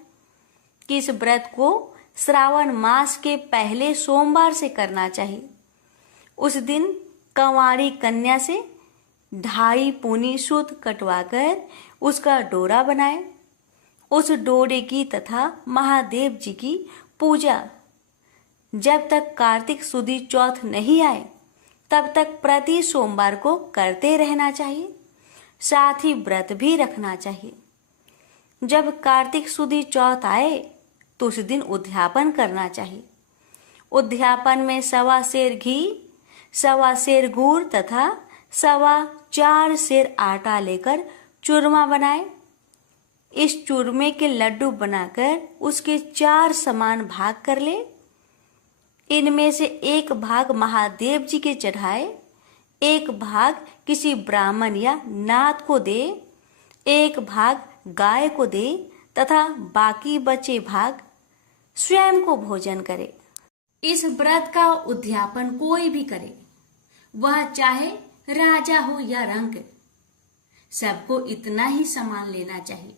कि इस व्रत को श्रावण मास के पहले सोमवार से करना चाहिए। उस दिन कंवारी कन्या से 2.5 पूनी सूत कटवाकर उसका डोरा बनाए। उस डोरे की तथा महादेव जी की पूजा जब तक कार्तिक सुदी चौथ नहीं आए तब तक प्रति सोमवार को करते रहना चाहिए। साथ ही व्रत भी रखना चाहिए। जब कार्तिक सुदी चौथ आए तो उस दिन उद्यापन करना चाहिए। उद्यापन में 1.25 सेर घी, 1.25 सेर गुड़ तथा 4.25 सेर आटा लेकर चूरमा बनाए। इस चूरमे के लड्डू बनाकर उसके 4 समान भाग कर ले। इनमें से एक भाग महादेव जी के चढ़ाए, एक भाग किसी ब्राह्मण या नाथ को दे, एक भाग गाय को दे तथा बाकी बचे भाग स्वयं को भोजन करे। इस व्रत का उद्यापन कोई भी करे, वह चाहे राजा हो या रंक, सबको इतना ही सामान लेना चाहिए।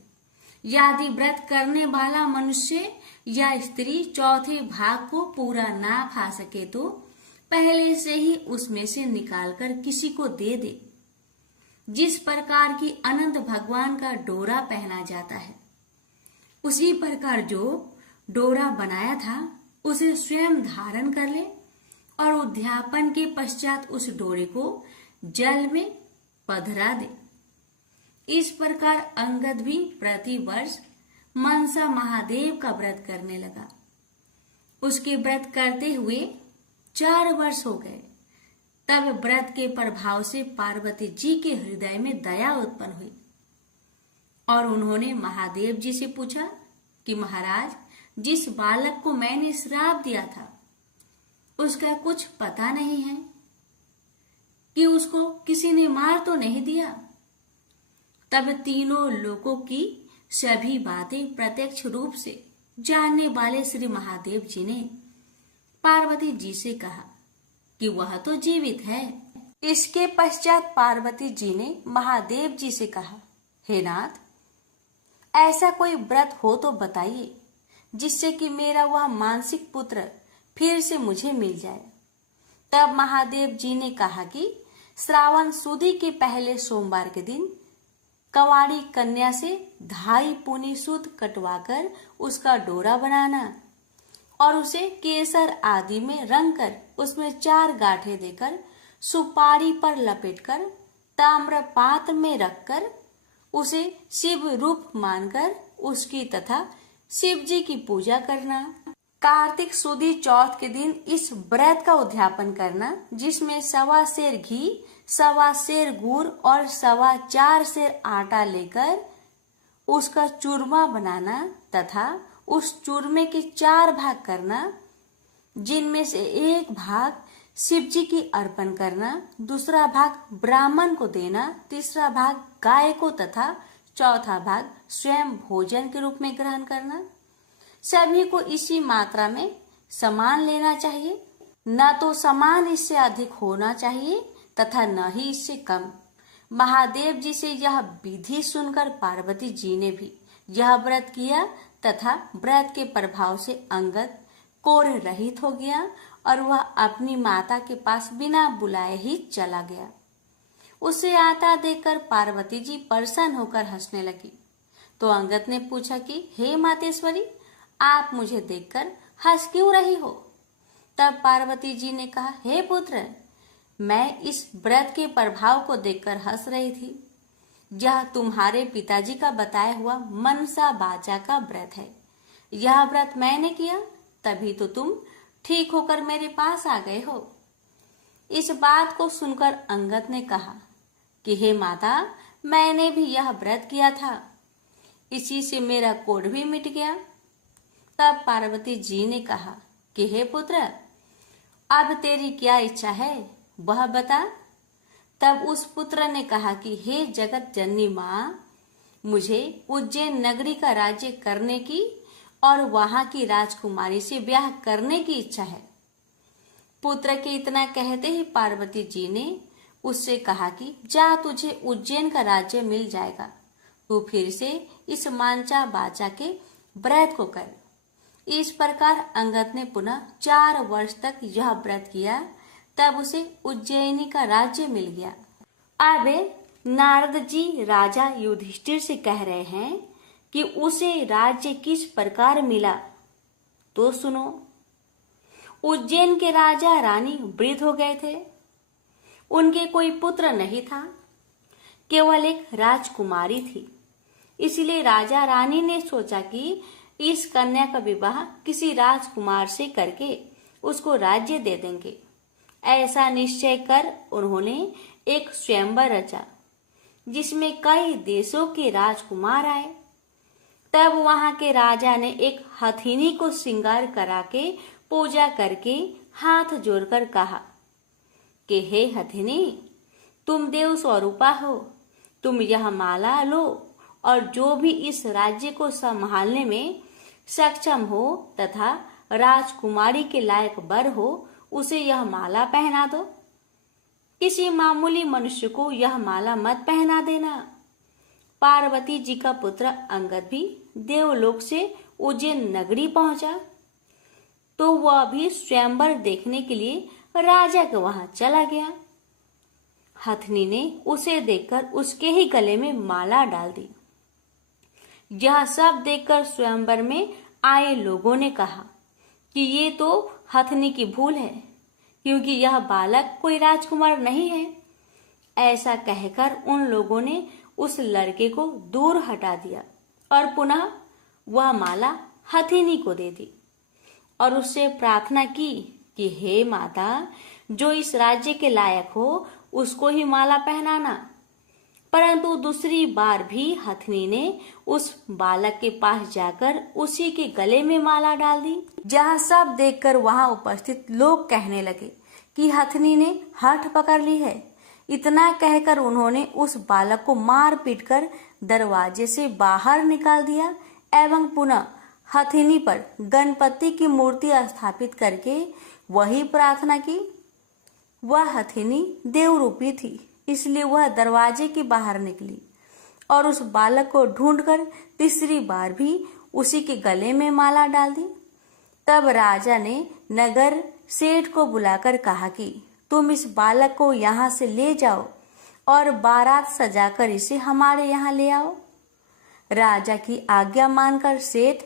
यदि व्रत करने वाला मनुष्य या स्त्री चौथे भाग को पूरा ना खा सके तो पहले से ही उसमें से निकालकर किसी को दे दे। जिस प्रकार की अनंत भगवान का डोरा पहना जाता है, उसी प्रकार जो डोरा बनाया था उसे स्वयं धारण कर ले और उद्यापन के पश्चात उस डोरे को जल में पधरा दे। इस प्रकार अंगद भी प्रति वर्ष मनसा महादेव का व्रत करने लगा। उसके व्रत करते हुए 4 वर्ष हो गए। तब व्रत के प्रभाव से पार्वती जी के हृदय में दया उत्पन्न हुई और उन्होंने महादेव जी से पूछा कि महाराज, जिस बालक को मैंने श्राप दिया था उसका कुछ पता नहीं है कि उसको किसी ने मार तो नहीं दिया। तब तीनों लोगों की सभी बातें प्रत्यक्ष रूप से जानने वाले श्री महादेव जी ने पार्वती जी से कहा कि वह तो जीवित है। इसके पश्चात पार्वती जी ने महादेव जी से कहा, हे नाथ, ऐसा कोई व्रत हो तो बताइए जिससे कि मेरा वह मानसिक पुत्र फिर से मुझे मिल जाए। तब महादेव जी ने कहा कि श्रावण सुदी के पहले सोमवार के दिन कंवारी कन्या से 2.5 पूनी सूत कटवाकर उसका डोरा बनाना और उसे केसर आदि में रंग कर उसमें 4 गांठें देकर सुपारी पर लपेटकर ताम्र पात्र में रखकर उसे शिव रूप मानकर उसकी तथा शिव जी की पूजा करना। कार्तिक सुदी चौथ के दिन इस व्रत का उद्यापन करना, जिसमें 1.25 सेर घी, सवा सेर गुड़ और सवा 4 सेर आटा लेकर उसका चूरमा बनाना तथा उस चूरमे के 4 भाग करना, जिनमें से एक भाग शिव जी की अर्पण करना, दूसरा भाग ब्राह्मण को देना, तीसरा भाग गाय को तथा चौथा भाग स्वयं भोजन के रूप में ग्रहण करना। सभी को इसी मात्रा में समान लेना चाहिए, न तो समान इससे अधिक होना चाहिए तथा न ही इससे कम। महादेव जी से यह विधि सुनकर पार्वती जी ने भी यह व्रत किया तथा व्रत के प्रभाव से अंगद कोढ़ रहित हो गया और वह अपनी माता के पास बिना बुलाए ही चला गया। उसे आता देखकर पार्वती जी प्रसन्न होकर हंसने लगी। तो अंगद ने पूछा कि हे मातेश्वरी, आप मुझे देखकर हंस क्यों रही हो? तब पार्वती जी ने कहा, हे पुत्र, मैं इस व्रत के प्रभाव को देखकर हंस रही थी। यह तुम्हारे पिताजी का बताया हुआ मनसा बाचा का व्रत है। यह व्रत मैंने किया, तभी तो तुम ठीक होकर मेरे पास आ गए हो। इस बात को सुनकर अंगद ने कहा कि हे माता, मैंने भी यह व्रत किया था, इसी से मेरा कोढ़ भी मिट गया। तब पार्वती जी ने कहा कि हे पुत्र, अब तेरी क्या इच्छा है वह बता। तब उस पुत्र ने कहा कि हे जगत जननी माँ, मुझे उज्जैन नगरी का राज्य करने की और वहां की राजकुमारी से ब्याह करने की इच्छा है। पुत्र के इतना कहते ही पार्वती जी ने उससे कहा कि जा, तुझे उज्जैन का राज्य मिल जाएगा, तू फिर से इस मांचा बाचा के व्रत को कर। इस प्रकार अंगद ने पुनः 4 वर्ष तक यह व्रत किया, तब उसे उज्जैनी का राज्य मिल गया। अब नारद जी राजा युधिष्ठिर से कह रहे हैं कि उसे राज्य किस प्रकार मिला, तो सुनो। उज्जैन के राजा रानी वृद्ध हो गए थे। उनके कोई पुत्र नहीं था, केवल एक राजकुमारी थी। इसलिए राजा रानी ने सोचा कि इस कन्या का विवाह किसी राजकुमार से करके उसको राज्य दे देंगे। ऐसा निश्चय कर उन्होंने एक स्वयंवर रचा, जिसमें कई देशों के राजकुमार आए। तब वहां के राजा ने एक हथिनी को श्रृंगार करा के पूजा करके हाथ जोड़कर कहा कि हे हथिनी, तुम देव स्वरूपा हो, तुम यह माला लो और जो भी इस राज्य को संभालने में सक्षम हो तथा राजकुमारी के लायक वर हो, उसे यह माला पहना दो। किसी मामूली मनुष्य को यह माला मत पहना देना। पार्वती जी का पुत्र अंगद भी देवलोक से उज्जैन नगरी पहुंचा, तो वह भी स्वयंवर देखने के लिए राजा के वहां चला गया। हथनी ने उसे देखकर उसके ही गले में माला डाल दी। यह सब देखकर स्वयंवर में आए लोगों ने कहा कि ये तो हथनी की भूल है, क्योंकि यह बालक कोई राजकुमार नहीं है। ऐसा कहकर उन लोगों ने उस लड़के को दूर हटा दिया और पुनः वह माला हथिनी को दे दी और उससे प्रार्थना की कि हे माता, जो इस राज्य के लायक हो उसको ही माला पहनाना। परंतु दूसरी बार भी हथनी ने उस बालक के पास जाकर उसी के गले में माला डाल दी। जहाँ सब देखकर वहां उपस्थित लोग कहने लगे कि हथनी ने हठ पकड़ ली है। इतना कहकर उन्होंने उस बालक को मार पीट कर दरवाजे से बाहर निकाल दिया एवं पुनः हथिनी पर गणपति की मूर्ति स्थापित करके वही प्रार्थना की। वह हथिनी देवरूपी थी, इसलिए वह दरवाजे के बाहर निकली और उस बालक को ढूंढकर तीसरी बार भी उसी के गले में माला डाल दी। तब राजा ने नगर सेठ को बुलाकर कहा कि तुम इस बालक को यहाँ से ले जाओ और बारात सजाकर इसे हमारे यहाँ ले आओ। राजा की आज्ञा मानकर सेठ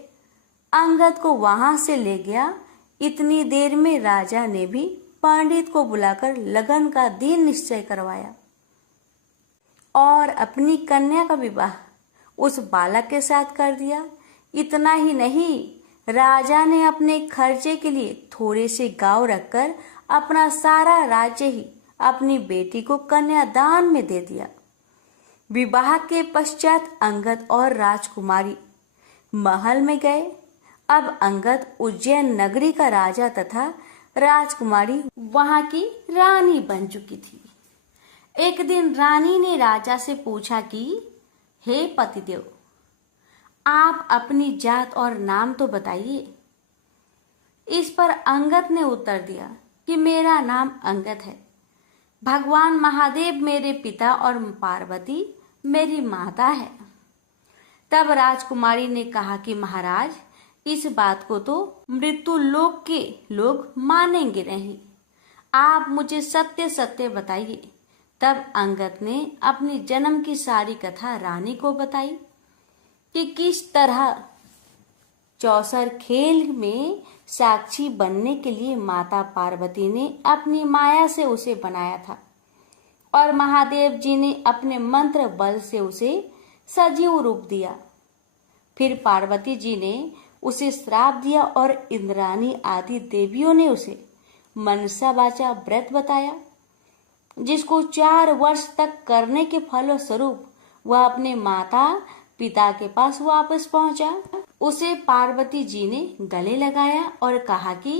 अंगद को वहां से ले गया। इतनी देर में राजा ने भी पंडित को बुलाकर लगन का दिन निश्चय करवाया और अपनी कन्या का विवाह उस बालक के साथ कर दिया। इतना ही नहीं, राजा ने अपने खर्चे के लिए थोड़े से गांव रखकर अपना सारा राज्य ही अपनी बेटी को कन्यादान में दे दिया। विवाह के पश्चात अंगद और राजकुमारी महल में गए। अब अंगद उज्जैन नगरी का राजा तथा राजकुमारी वहां की रानी बन चुकी थी। एक दिन रानी ने राजा से पूछा कि हे पतिदेव, आप अपनी जात और नाम तो बताइए। इस पर अंगद ने उत्तर दिया कि मेरा नाम अंगद है, भगवान महादेव मेरे पिता और पार्वती मेरी माता है। तब राजकुमारी ने कहा कि महाराज, इस बात को तो मृत्यु लोक के लोग मानेंगे नहीं, आप मुझे सत्य सत्य बताइए। तब अंगद ने अपनी जन्म की सारी कथा रानी को बताई कि किस तरह चौसर खेल में साक्षी बनने के लिए माता पार्वती ने अपनी माया से उसे बनाया था और महादेव जी ने अपने मंत्र बल से उसे सजीव रूप दिया। फिर पार्वती जी ने उसे श्राप दिया और इंद्राणी आदि देवियों ने उसे मनसा वाचा व्रत बताया, जिसको 4 वर्ष तक करने के फलस्वरूप वह अपने माता पिता के पास वापस पहुंचा। उसे पार्वती जी ने गले लगाया और कहा कि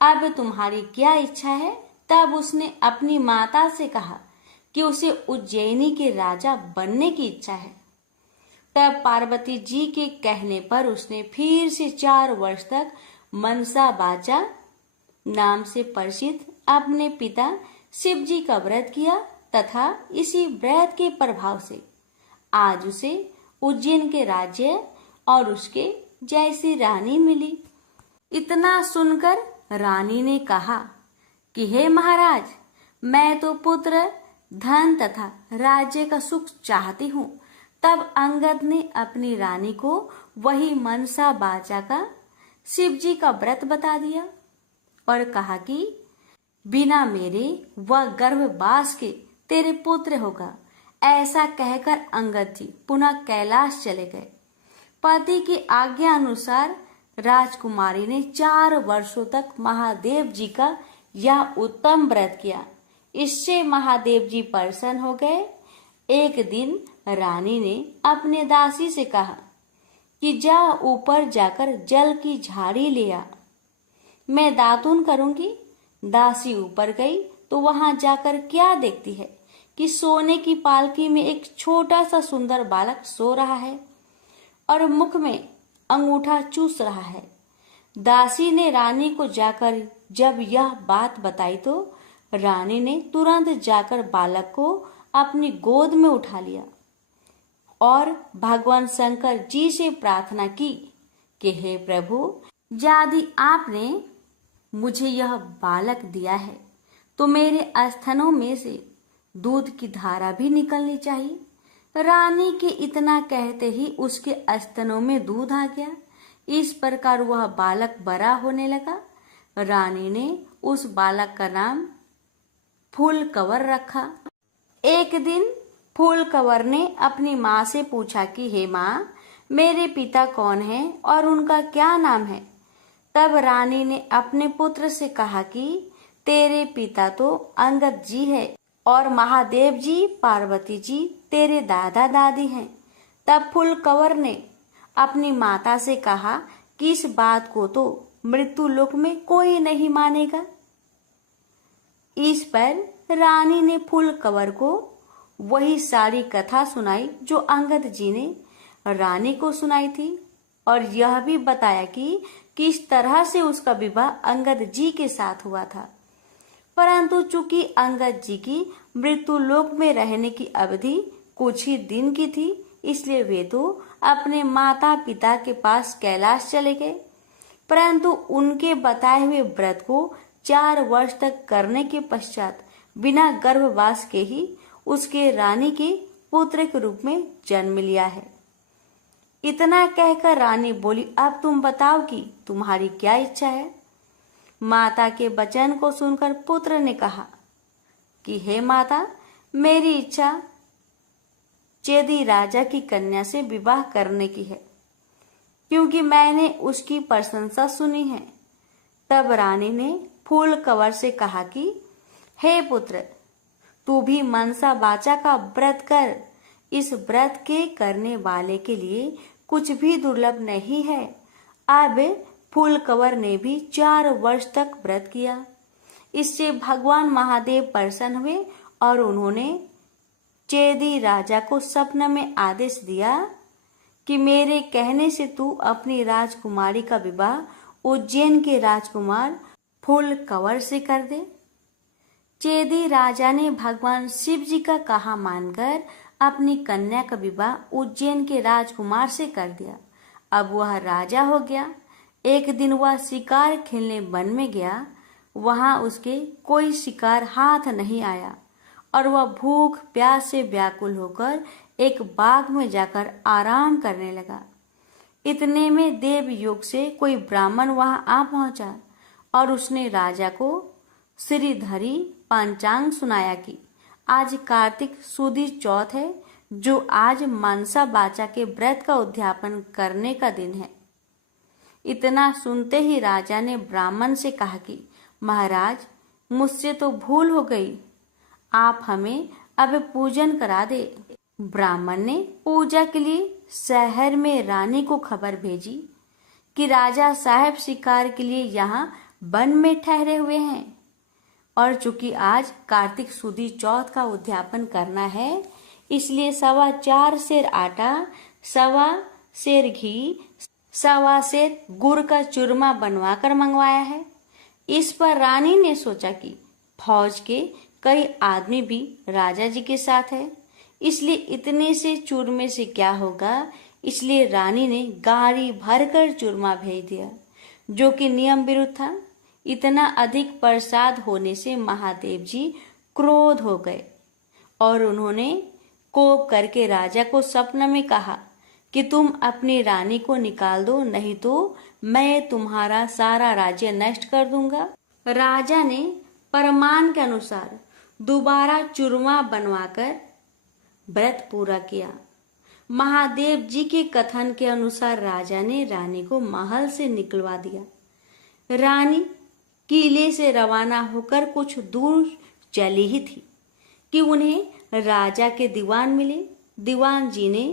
अब तुम्हारी क्या इच्छा है। तब उसने अपनी माता से कहा कि उसे उज्जैनी के राजा बनने की इच्छा है। तब पार्वती जी के कहने पर उसने फिर से 4 वर्ष तक मनसा वाचा नाम से प्रसिद्ध अपने पिता शिव जी का व्रत किया तथा इसी व्रत के प्रभाव से आज उसे उज्जैन के राज्य और उसके जैसी रानी मिली। इतना सुनकर रानी ने कहा कि हे महाराज, मैं तो पुत्र, धन तथा राज्य का सुख चाहती हूँ। तब अंगद ने अपनी रानी को वही मनसा वाचा का शिव जी का व्रत बता दिया और कहा कि बिना मेरे वह गर्भवास के तेरे पुत्र होगा। ऐसा कहकर अंगद जी पुनः कैलाश चले गए। पति की आज्ञा अनुसार राजकुमारी ने 4 वर्षों तक महादेव जी का यह उत्तम व्रत किया। इससे महादेव जी प्रसन्न हो गए। एक दिन रानी ने अपने दासी से कहा कि जा ऊपर जाकर जल की झाड़ी ले आ, मैं दातुन करूंगी। दासी ऊपर गई तो वहां जाकर क्या देखती है कि सोने की पालकी में एक छोटा सा सुंदर बालक सो रहा है और मुख में अंगूठा चूस रहा है। दासी ने रानी को जाकर जब यह बात बताई तो रानी ने तुरंत जाकर बालक को अपनी गोद में उठा लिया और भगवान शंकर जी से प्रार्थना की कि हे प्रभु, यदि आपने मुझे यह बालक दिया है तो मेरे स्तनों में से दूध की धारा भी निकलनी चाहिए। रानी के इतना कहते ही उसके स्तनों में दूध आ गया। इस प्रकार वह बालक बड़ा होने लगा। रानी ने उस बालक का नाम फूलकवर रखा। एक दिन फूलकवर ने अपनी माँ से पूछा कि हे माँ, मेरे पिता कौन हैं और उनका क्या नाम है। तब रानी ने अपने पुत्र से कहा कि तेरे पिता तो अंगद जी है और महादेव जी पार्वती जी तेरे दादा दादी हैं। तब फूलकवर ने अपनी माता से कहा कि इस बात को तो मृत्यु लोक में कोई नहीं मानेगा। इस पर रानी ने फूलकवर को वही सारी कथा सुनाई जो अंगद जी ने रानी को सुनाई थी और यह भी बताया कि किस तरह से उसका विवाह अंगद जी के साथ हुआ था। परंतु चूंकि अंगद जी की मृत्यु लोक में रहने की अवधि कुछ ही दिन की थी, इसलिए वे तो अपने माता पिता के पास कैलाश चले गए। परंतु उनके बताए हुए व्रत को 4 वर्ष तक करने के पश्चात बिना गर्भवास के ही उसके रानी के पुत्र के रूप में जन्म लिया है। इतना कहकर रानी बोली, अब तुम बताओ कि तुम्हारी क्या इच्छा है। माता के वचन को सुनकर पुत्र ने कहा कि हे माता, मेरी इच्छा चेदी राजा की कन्या से विवाह करने की है, क्योंकि मैंने उसकी प्रशंसा सुनी है। तब रानी ने फूलकवर से कहा कि हे पुत्र, तू भी मनसा वाचा का व्रत कर। इस व्रत के करने वाले के लिए कुछ भी दुर्लभ नहीं है। अब फूल कंवर ने भी 4 वर्ष तक व्रत किया। इससे भगवान महादेव प्रसन्न हुए और उन्होंने चेदी राजा को स्वप्न में आदेश दिया कि मेरे कहने से तू अपनी राजकुमारी का विवाह उज्जैन के राजकुमार फूल कंवर से कर दे। चेदी राजा ने भगवान शिव जी का कहा मानकर अपनी कन्या का विवाह उज्जैन के राजकुमार से कर दिया। अब वह राजा हो गया। एक दिन वह शिकार खेलने वन में गया। वहां उसके कोई शिकार हाथ नहीं आया और वह भूख प्यास से व्याकुल होकर एक बाग में जाकर आराम करने लगा। इतने में देवयोग से कोई ब्राह्मण वहां आ पहुंचा और उसने राजा को श्रीधरी पंचांग सुनाया कि आज कार्तिक सुदी चौथ है, जो आज मनसा वाचा के व्रत का उद्यापन करने का दिन है। इतना सुनते ही राजा ने ब्राह्मण से कहा कि महाराज, मुझसे तो भूल हो गई, आप हमें अब पूजन करा दे। ब्राह्मण ने पूजा के लिए शहर में रानी को खबर भेजी कि राजा साहब शिकार के लिए यहाँ वन में ठहरे हुए हैं और चूंकि आज कार्तिक सुदी चौथ का उद्यापन करना है, इसलिए 4.25 सेर आटा, 1.25 सेर घी, 1.25 सेर गुड़ का चूरमा बनवाकर मंगवाया है। इस पर रानी ने सोचा कि फौज के कई आदमी भी राजा जी के साथ है, इसलिए इतने से चूरमे से क्या होगा। इसलिए रानी ने गाड़ी भरकर चूरमा भेज दिया, जो कि नियम विरुद्ध था। इतना अधिक प्रसाद होने से महादेव जी क्रोध हो गए और उन्होंने कोप करके राजा को स्वप्न में कहा कि तुम अपनी रानी को निकाल दो, नहीं तो मैं तुम्हारा सारा राज्य नष्ट कर दूंगा। राजा ने परमान के अनुसार दोबारा चूरमा बनवाकर व्रत पूरा किया। महादेव जी के कथन के अनुसार राजा ने रानी को महल से निकलवा दिया। रानी किले से रवाना होकर कुछ दूर चली ही थी कि उन्हें राजा के दीवान मिले। दीवान जी ने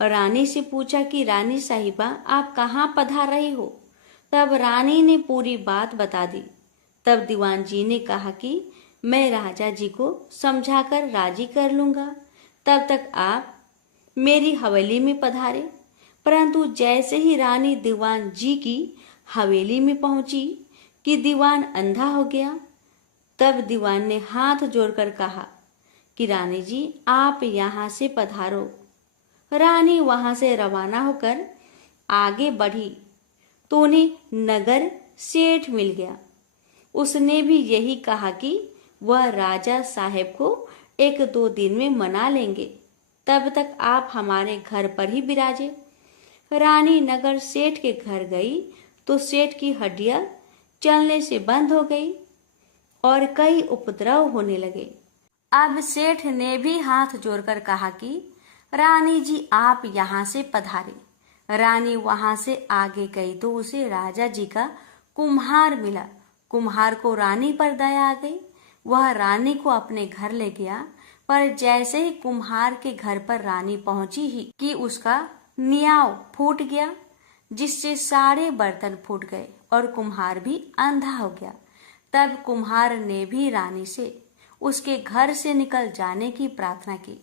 रानी से पूछा कि रानी साहिबा, आप कहाँ पधार रही हो। तब रानी ने पूरी बात बता दी। तब दीवान जी ने कहा कि मैं राजा जी को समझाकर राजी कर लूंगा, तब तक आप मेरी हवेली में पधारे। परंतु जैसे ही रानी दीवान जी की हवेली में पहुंची कि दीवान अंधा हो गया। तब दीवान ने हाथ जोड़कर कहा कि रानी जी, आप यहाँ से पधारो। रानी वहां से रवाना होकर आगे बढ़ी तो उन्हें नगर सेठ मिल गया। उसने भी यही कहा कि वह राजा साहेब को 1-2 दिन में मना लेंगे, तब तक आप हमारे घर पर ही विराजे। रानी नगर सेठ के घर गई तो सेठ की हड्डियां चलने से बंद हो गई और कई उपद्रव होने लगे। अब सेठ ने भी हाथ जोड़कर कहा कि रानी जी, आप यहाँ से पधारे। रानी वहां से आगे गई तो उसे राजा जी का कुम्हार मिला। कुम्हार को रानी पर दया आ गई। वह रानी को अपने घर ले गया, पर जैसे ही कुम्हार के घर पर रानी पहुंची ही कि उसका नियाव फूट गया, जिससे सारे बर्तन फूट गए और कुम्हार भी अंधा हो गया। तब कुम्हार ने भी रानी से उसके घर से निकल जाने की प्रार्थना की।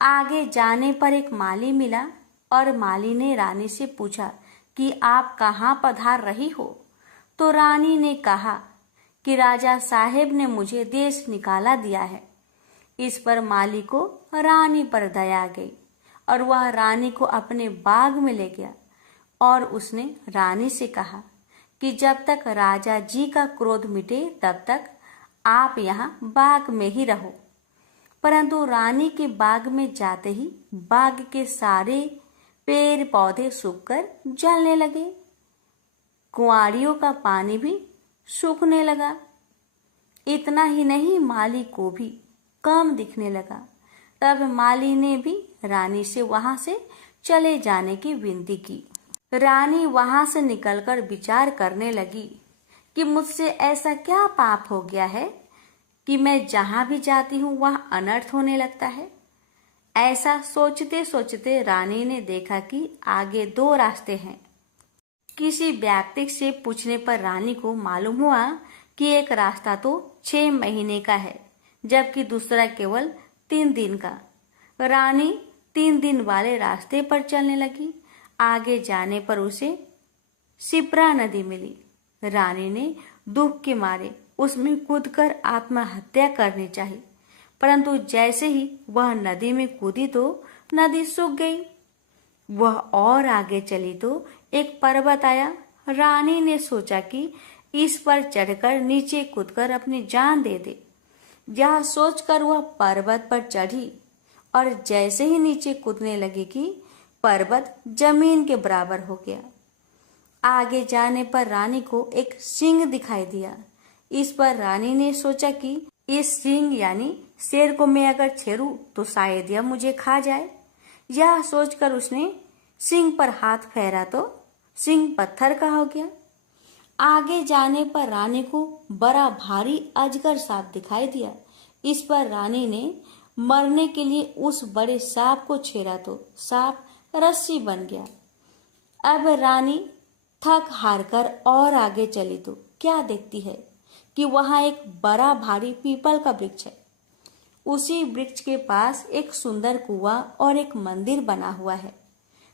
आगे जाने पर एक माली मिला और माली ने रानी से पूछा कि आप कहाँ पधार रही हो। तो रानी ने कहा कि राजा साहेब ने मुझे देश निकाला दिया है। इस पर माली को रानी पर दया आ गई और वह रानी को अपने बाग में ले गया और उसने रानी से कहा कि जब तक राजा जी का क्रोध मिटे तब तक आप यहाँ बाग में ही रहो। परंतु रानी के बाग में जाते ही बाग के सारे पेड़ पौधे सूखकर जलने लगे। कुंवारियों का पानी भी सूखने लगा। इतना ही नहीं, माली को भी कम दिखने लगा। तब माली ने भी रानी से वहां से चले जाने की विनती की। रानी वहां से निकलकर विचार करने लगी कि मुझसे ऐसा क्या पाप हो गया है कि मैं जहां भी जाती हूँ वहां अनर्थ होने लगता है। ऐसा सोचते सोचते रानी ने देखा कि आगे 2 रास्ते हैं। किसी व्यक्ति से पूछने पर रानी को मालूम हुआ कि एक रास्ता तो 6 महीने का है, जबकि दूसरा केवल 3 दिन का। रानी 3 दिन वाले रास्ते पर चलने लगी। आगे जाने पर उसे शिप्रा नदी मिली। रानी ने दुख के मारे उसमें कूदकर आत्महत्या करनी चाहिए, परंतु जैसे ही वह नदी में कूदी तो नदी सूख गई। वह और आगे चली तो एक पर्वत आया। रानी ने सोचा कि इस पर चढ़कर नीचे कूदकर अपनी जान दे दे। यह सोचकर वह पर्वत पर चढ़ी और जैसे ही नीचे कूदने लगी कि पर्वत जमीन के बराबर हो गया। आगे जाने पर रानी को एक सिंह दिखाई दिया। इस पर रानी ने सोचा कि इस सिंह यानी शेर को मैं अगर छेड़ूं तो शायद यह मुझे खा जाए। यह सोचकर उसने सिंह पर हाथ फेरा तो सिंह पत्थर का हो गया। आगे जाने पर रानी को बड़ा भारी अजगर सांप दिखाई दिया। इस पर रानी ने मरने के लिए उस बड़े सांप को छेड़ा तो सांप रस्सी बन गया। अब रानी थक हार कर और आगे चली तो क्या देखती है कि वहां एक बड़ा भारी पीपल का वृक्ष है। उसी वृक्ष के पास एक सुंदर कुआं और एक मंदिर बना हुआ है।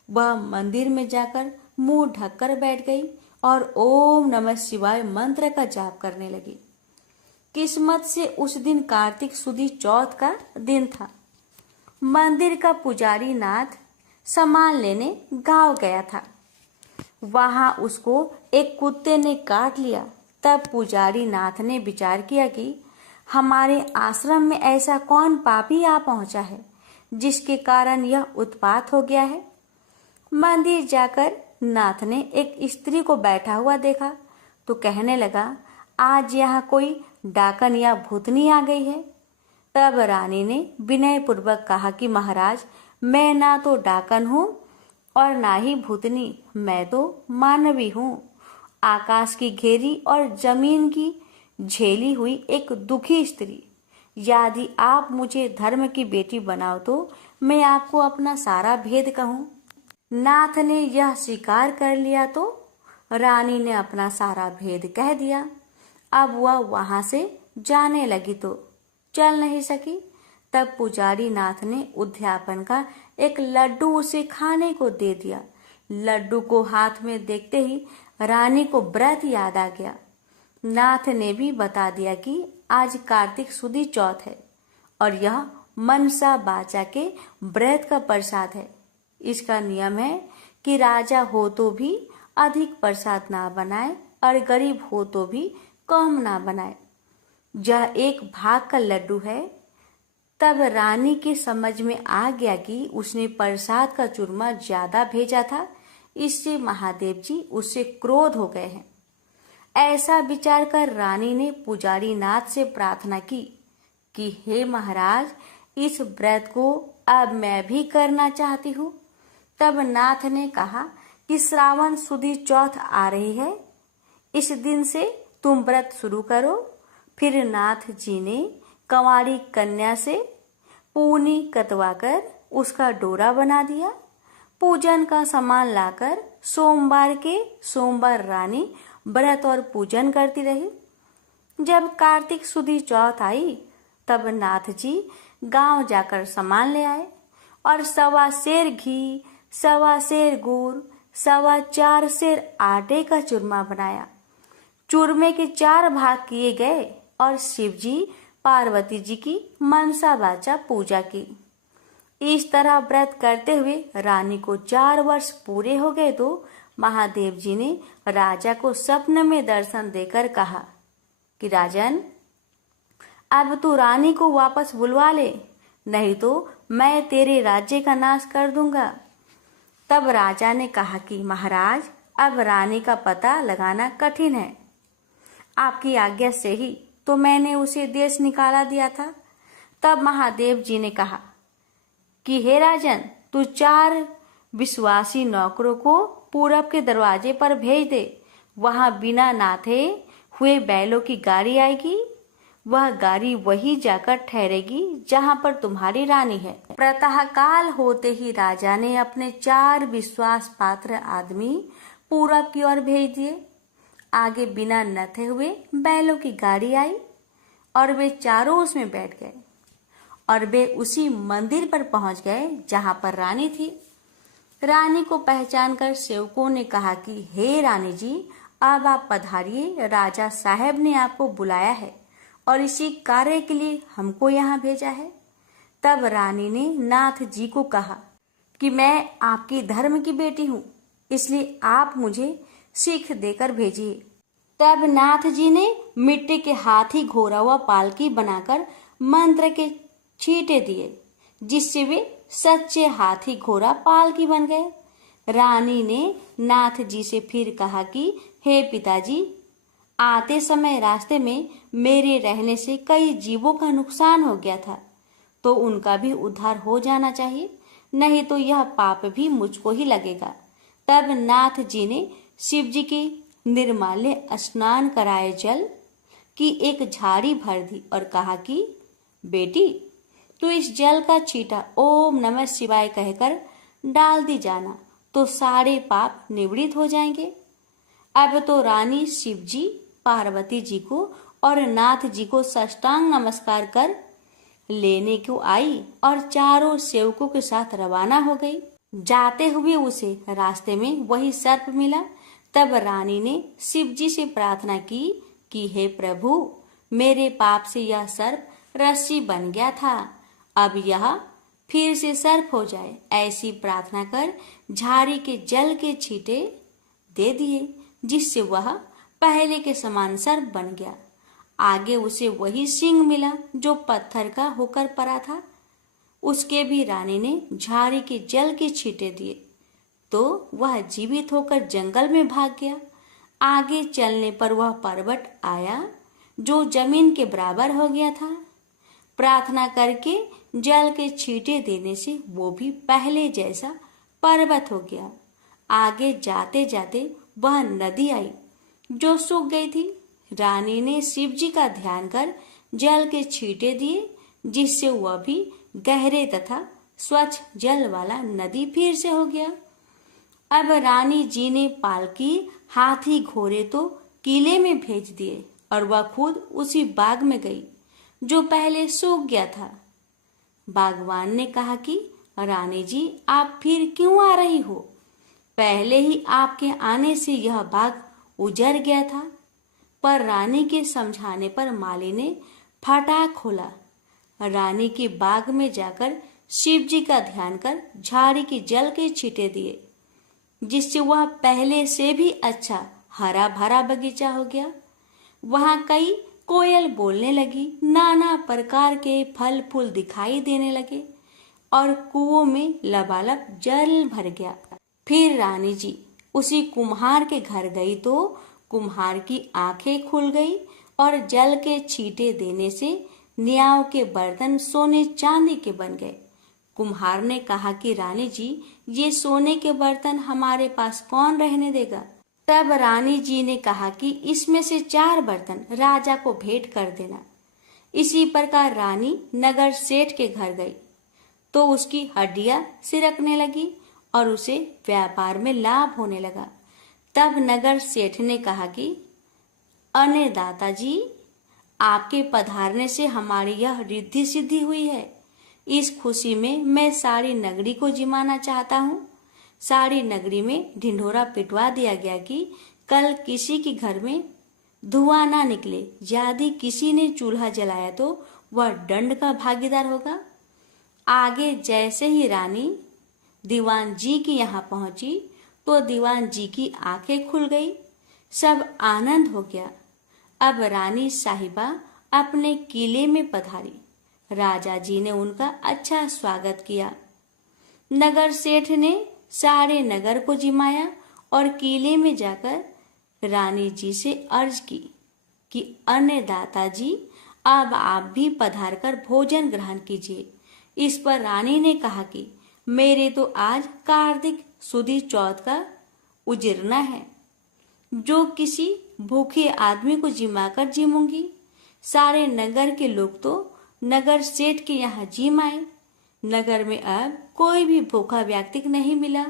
वह मंदिर में जाकर मुंह ढककर बैठ गई और ओम नमः शिवाय मंत्र का जाप करने लगी। किस्मत से उस दिन कार्तिक सुदी चौथ का दिन था। मंदिर का पुजारी नाथ सामान लेने गांव गया था। वहां उसको एक कुत्ते ने काट लिया। तब पुजारी नाथ ने विचार किया कि हमारे आश्रम में ऐसा कौन पापी आ पहुंचा है जिसके कारण यह उत्पात हो गया है। मंदिर जाकर नाथ ने एक स्त्री को बैठा हुआ देखा तो कहने लगा, आज यहाँ कोई डाकन या भूतनी आ गई है। तब रानी ने विनय पूर्वक कहा कि महाराज, मैं ना तो डाकन हूँ और ना ही भूतनी, मैं तो मानवी हूँ। आकाश की घेरी और जमीन की झेली हुई एक दुखी स्त्री। यदि आप मुझे धर्म की बेटी बनाओ तो मैं आपको अपना सारा भेद कहूँ। नाथ ने यह स्वीकार कर लिया तो रानी ने अपना सारा भेद कह दिया। अब वह वहां से जाने लगी तो चल नहीं सकी। तब पुजारी नाथ ने उद्यापन का एक लड्डू उसे खाने को दे दिया। लड्डू को हाथ में देखते ही रानी को व्रत याद आ गया। नाथ ने भी बता दिया कि आज कार्तिक सुदी चौथ है और यह मनसा बाचा के व्रत का प्रसाद है। इसका नियम है कि राजा हो तो भी अधिक प्रसाद ना बनाए और गरीब हो तो भी कम ना बनाए। यह एक भाग का लड्डू है। तब रानी के समझ में आ गया कि उसने प्रसाद का चूरमा ज्यादा भेजा था, इससे महादेव जी उससे क्रोध हो गए हैं। ऐसा विचार कर रानी ने पुजारी नाथ से प्रार्थना की कि हे महाराज, इस व्रत को अब मैं भी करना चाहती हूँ। तब नाथ ने कहा कि श्रावण सुदी चौथ आ रही है, इस दिन से तुम व्रत शुरू करो। फिर नाथ जी ने कंवारी कन्या से पूनी कतवाकर उसका डोरा बना दिया। पूजन का सामान लाकर सोमवार के सोमवार रानी व्रत और पूजन करती रही। जब कार्तिक सुदी चौथ आई तब नाथ जी गांव जाकर सामान ले आए और 1.25 सेर घी, 1.25 सेर गुड़, 4.25 सेर आटे का चूरमा बनाया। चूरमे के 4 भाग किए गए और शिव जी पार्वती जी की मनसा वाचा पूजा की। इस तरह व्रत करते हुए रानी को 4 वर्ष पूरे हो गए तो महादेव जी ने राजा को स्वप्न में दर्शन देकर कहा कि राजन, अब तू रानी को वापस बुलवा ले, नहीं तो मैं तेरे राज्य का नाश कर दूंगा। तब राजा ने कहा कि महाराज, अब रानी का पता लगाना कठिन है। आपकी आज्ञा से ही तो मैंने उसे देश निकाला दिया था। तब महादेव जी ने कहा कि हे राजन, तू 4 विश्वासी नौकरों को पूरब के दरवाजे पर भेज दे। वहां बिना नाथे हुए बैलों की गाड़ी आएगी। वह गाड़ी वही जाकर ठहरेगी जहाँ पर तुम्हारी रानी है। प्रातःकाल होते ही राजा ने अपने 4 विश्वास पात्र आदमी पूरब की ओर भेज दिए। आगे बिना नथे हुए बैलों की गाड़ी आई और वे चारों उसमें बैठ गए और वे उसी मंदिर पर पहुंच गए जहाँ पर रानी थी। रानी को पहचानकर सेवकों ने कहा कि हे रानी जी, अब आप पधारिए, राजा साहब ने आपको बुलाया है और इसी कार्य के लिए हमको यहाँ भेजा है। तब रानी ने नाथ जी को कहा कि मैं आपकी धर्म की बेटी हूँ, इसलिए आप मुझे सीख देकर भेजिए। तब नाथ जी ने मिट्टी के हाथी घोड़ा हुआ पालकी बनाकर मंत्र के छींटे दिए, जिससे वे सच्चे हाथी घोड़ा पालकी बन गए। रानी ने नाथ जी से फिर कहा कि हे पिताजी, आते समय रास्ते में मेरे रहने से कई जीवों का नुकसान हो गया था, तो उनका भी उद्धार हो जाना चाहिए, नहीं तो यह पाप भी मुझको ही लगेगा। तब नाथ जी ने शिव जी के निर्माल्य स्नान कराए जल की एक झाड़ी भर दी और कहा कि बेटी, तो इस जल का छींटा ओम नमः शिवाय कहकर डाल दी जाना, तो सारे पाप निवृत्त हो जाएंगे। अब तो रानी शिव जी, पार्वती जी को और नाथ जी को साष्टांग नमस्कार कर लेने को आई और चारों सेवकों के साथ रवाना हो गई। जाते हुए उसे रास्ते में वही सर्प मिला। तब रानी ने शिव जी से प्रार्थना की कि हे प्रभु, मेरे पाप से यह सर्प रस्सी बन गया था, अब यह फिर से सर्प हो जाए। ऐसी प्रार्थना कर झाड़ी के जल के छींटे दे दिए, जिससे वह पहले के समान सर्प बन गया। आगे उसे वही सिंह मिला जो पत्थर का होकर पड़ा था। उसके भी रानी ने झाड़ी के जल के छींटे दिए, तो वह जीवित होकर जंगल में भाग गया। आगे चलने पर वह पर्वत आया जो जमीन के बराबर हो गया था। प्रार्थना करके जल के छींटे देने से वो भी पहले जैसा पर्वत हो गया। आगे जाते जाते वह नदी आई जो सूख गई थी। रानी ने शिव जी का ध्यान कर जल के छींटे दिए, जिससे वह भी गहरे तथा स्वच्छ जल वाला नदी फिर से हो गया। अब रानी जी ने पालकी, हाथी घोड़े तो किले में भेज दिए और वह खुद उसी बाग में गई जो पहले सूख गया था। बागवान ने कहा कि रानी जी, आप फिर क्यों आ रही हो? पहले ही आपके आने से यह बाग उजड़ गया था। पर रानी के समझाने पर माली ने फाटक खोला। रानी के बाग में जाकर शिव जी का ध्यान कर झाड़ी के जल के छींटे दिए, जिससे वह पहले से भी अच्छा हरा भरा बगीचा हो गया। वहां कई कोयल बोलने लगी, नाना प्रकार के फल फूल दिखाई देने लगे और कुओं में लबालब जल भर गया। फिर रानी जी उसी कुम्हार के घर गई तो कुम्हार की आंखें खुल गई और जल के छींटे देने से न्याव के बर्तन सोने चांदी के बन गए। कुम्हार ने कहा कि रानी जी, ये सोने के बर्तन हमारे पास कौन रहने देगा? तब रानी जी ने कहा कि इसमें से 4 बर्तन राजा को भेंट कर देना। इसी प्रकार रानी नगर सेठ के घर गई तो उसकी हड्डियां सिरकने लगी और उसे व्यापार में लाभ होने लगा। तब नगर सेठ ने कहा कि अने दाता जी, आपके पधारने से हमारी यह रिद्धि सिद्धि हुई है। इस खुशी में मैं सारी नगरी को जिमाना चाहता हूँ। सारी नगरी में ढिंढोरा पिटवा दिया गया कि कल किसी के घर में धुआं ना निकले। यदि किसी ने चूल्हा जलाया तो वह दंड का भागीदार होगा। आगे जैसे ही रानी दीवान जी के यहाँ पहुंची तो दीवान जी की आंखें खुल गई। सब आनंद हो गया। अब रानी साहिबा अपने किले में पधारी। राजा जी ने उनका अच्छा स्वागत किया। नगर सेठ ने सारे नगर को जिमाया और किले में जाकर रानी जी से अर्ज की कि अन्नदाता जी, अब आप भी पधार कर भोजन ग्रहण कीजिए। इस पर रानी ने कहा कि मेरे तो आज कार्तिक सुदी चौथ का उजिरना है, जो किसी भूखे आदमी को जिमाकर जिमूंगी। सारे नगर के लोग तो नगर सेठ के यहाँ जिम आए। नगर में अब कोई भी भूखा व्यक्ति नहीं मिला।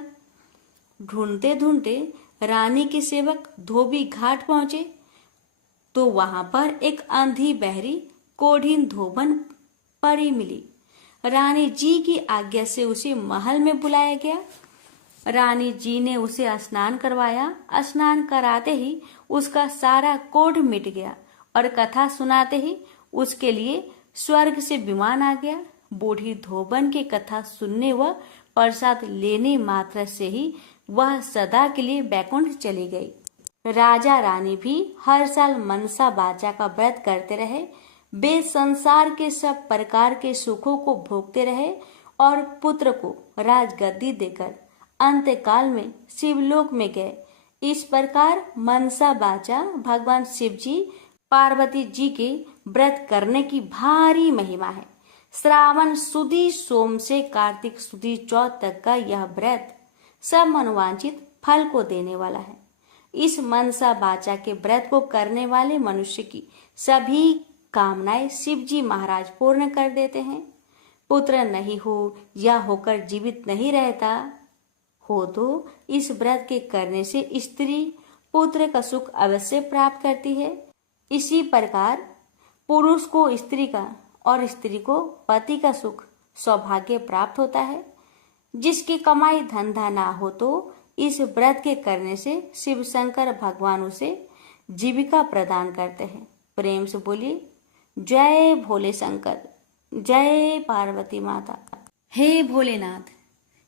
ढूंढते ढूंढते रानी के सेवक धोबी घाट पहुंचे तो वहां पर एक अंधी बहरी कोढ़ीन धोबन परी मिली। रानी जी की आज्ञा से उसे महल में बुलाया गया। रानी जी ने उसे स्नान करवाया। स्नान कराते ही उसका सारा कोढ़ मिट गया और कथा सुनाते ही उसके लिए स्वर्ग से विमान आ गया। बूढ़ी धोबन की कथा सुनने व प्रसाद लेने मात्र से ही वह सदा के लिए बैकुंठ चली गई। राजा रानी भी हर साल मनसा बाचा का व्रत करते रहे। वे संसार के सब प्रकार के सुखों को भोगते रहे और पुत्र को राजगद्दी देकर अंतकाल में शिवलोक में गए। इस प्रकार मनसा बाचा भगवान शिव जी पार्वती जी के व्रत करने की भारी महिमा है। श्रावण सुदी सोम से कार्तिक सुदी चौथ तक का यह व्रत सब मनोवांछित फल को देने वाला है। इस मनसा बाचा के व्रत को करने वाले मनुष्य की सभी कामनाएं शिव जी महाराज पूर्ण कर देते हैं। पुत्र नहीं हो या होकर जीवित नहीं रहता हो तो इस व्रत के करने से स्त्री पुत्र का सुख अवश्य प्राप्त करती है। इसी प्रकार पुरुष को स्त्री का और स्त्री को पति का सुख सौभाग्य प्राप्त होता है। जिसकी कमाई धंधा ना हो तो इस व्रत के करने से शिव शंकर भगवान उसे जीविका प्रदान करते हैं। प्रेम से बोलिए जय भोले शंकर, जय पार्वती माता। हे भोलेनाथ,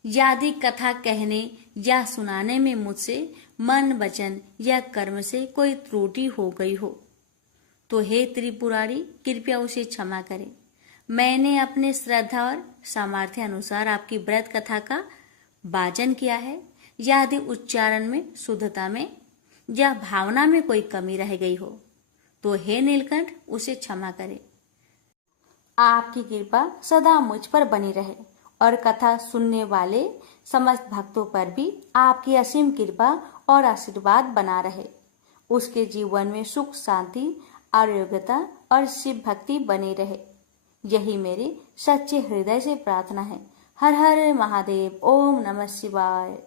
यदि कथा कहने या सुनाने में मुझसे मन वचन या कर्म से कोई त्रुटि हो गई हो तो हे त्रिपुरारी कृपया उसे क्षमा करें। मैंने अपने श्रद्धा और सामर्थ्य अनुसार आपकी व्रत कथा का वाचन किया है। यदि उच्चारण में, शुद्धता में या भावना में कोई कमी रह गई हो तो हे नीलकंठ उसे क्षमा करें। आपकी कृपा सदा मुझ पर बनी रहे और कथा सुनने वाले समस्त भक्तों पर भी आपकी असीम कृपा और आशीर्वाद बना रहे। उसके जीवन में सुख, शांति, आरोग्यता और शिव भक्ति बनी रहे। यही मेरे सच्चे हृदय से प्रार्थना है। हर हर महादेव। ओम नमः शिवाय।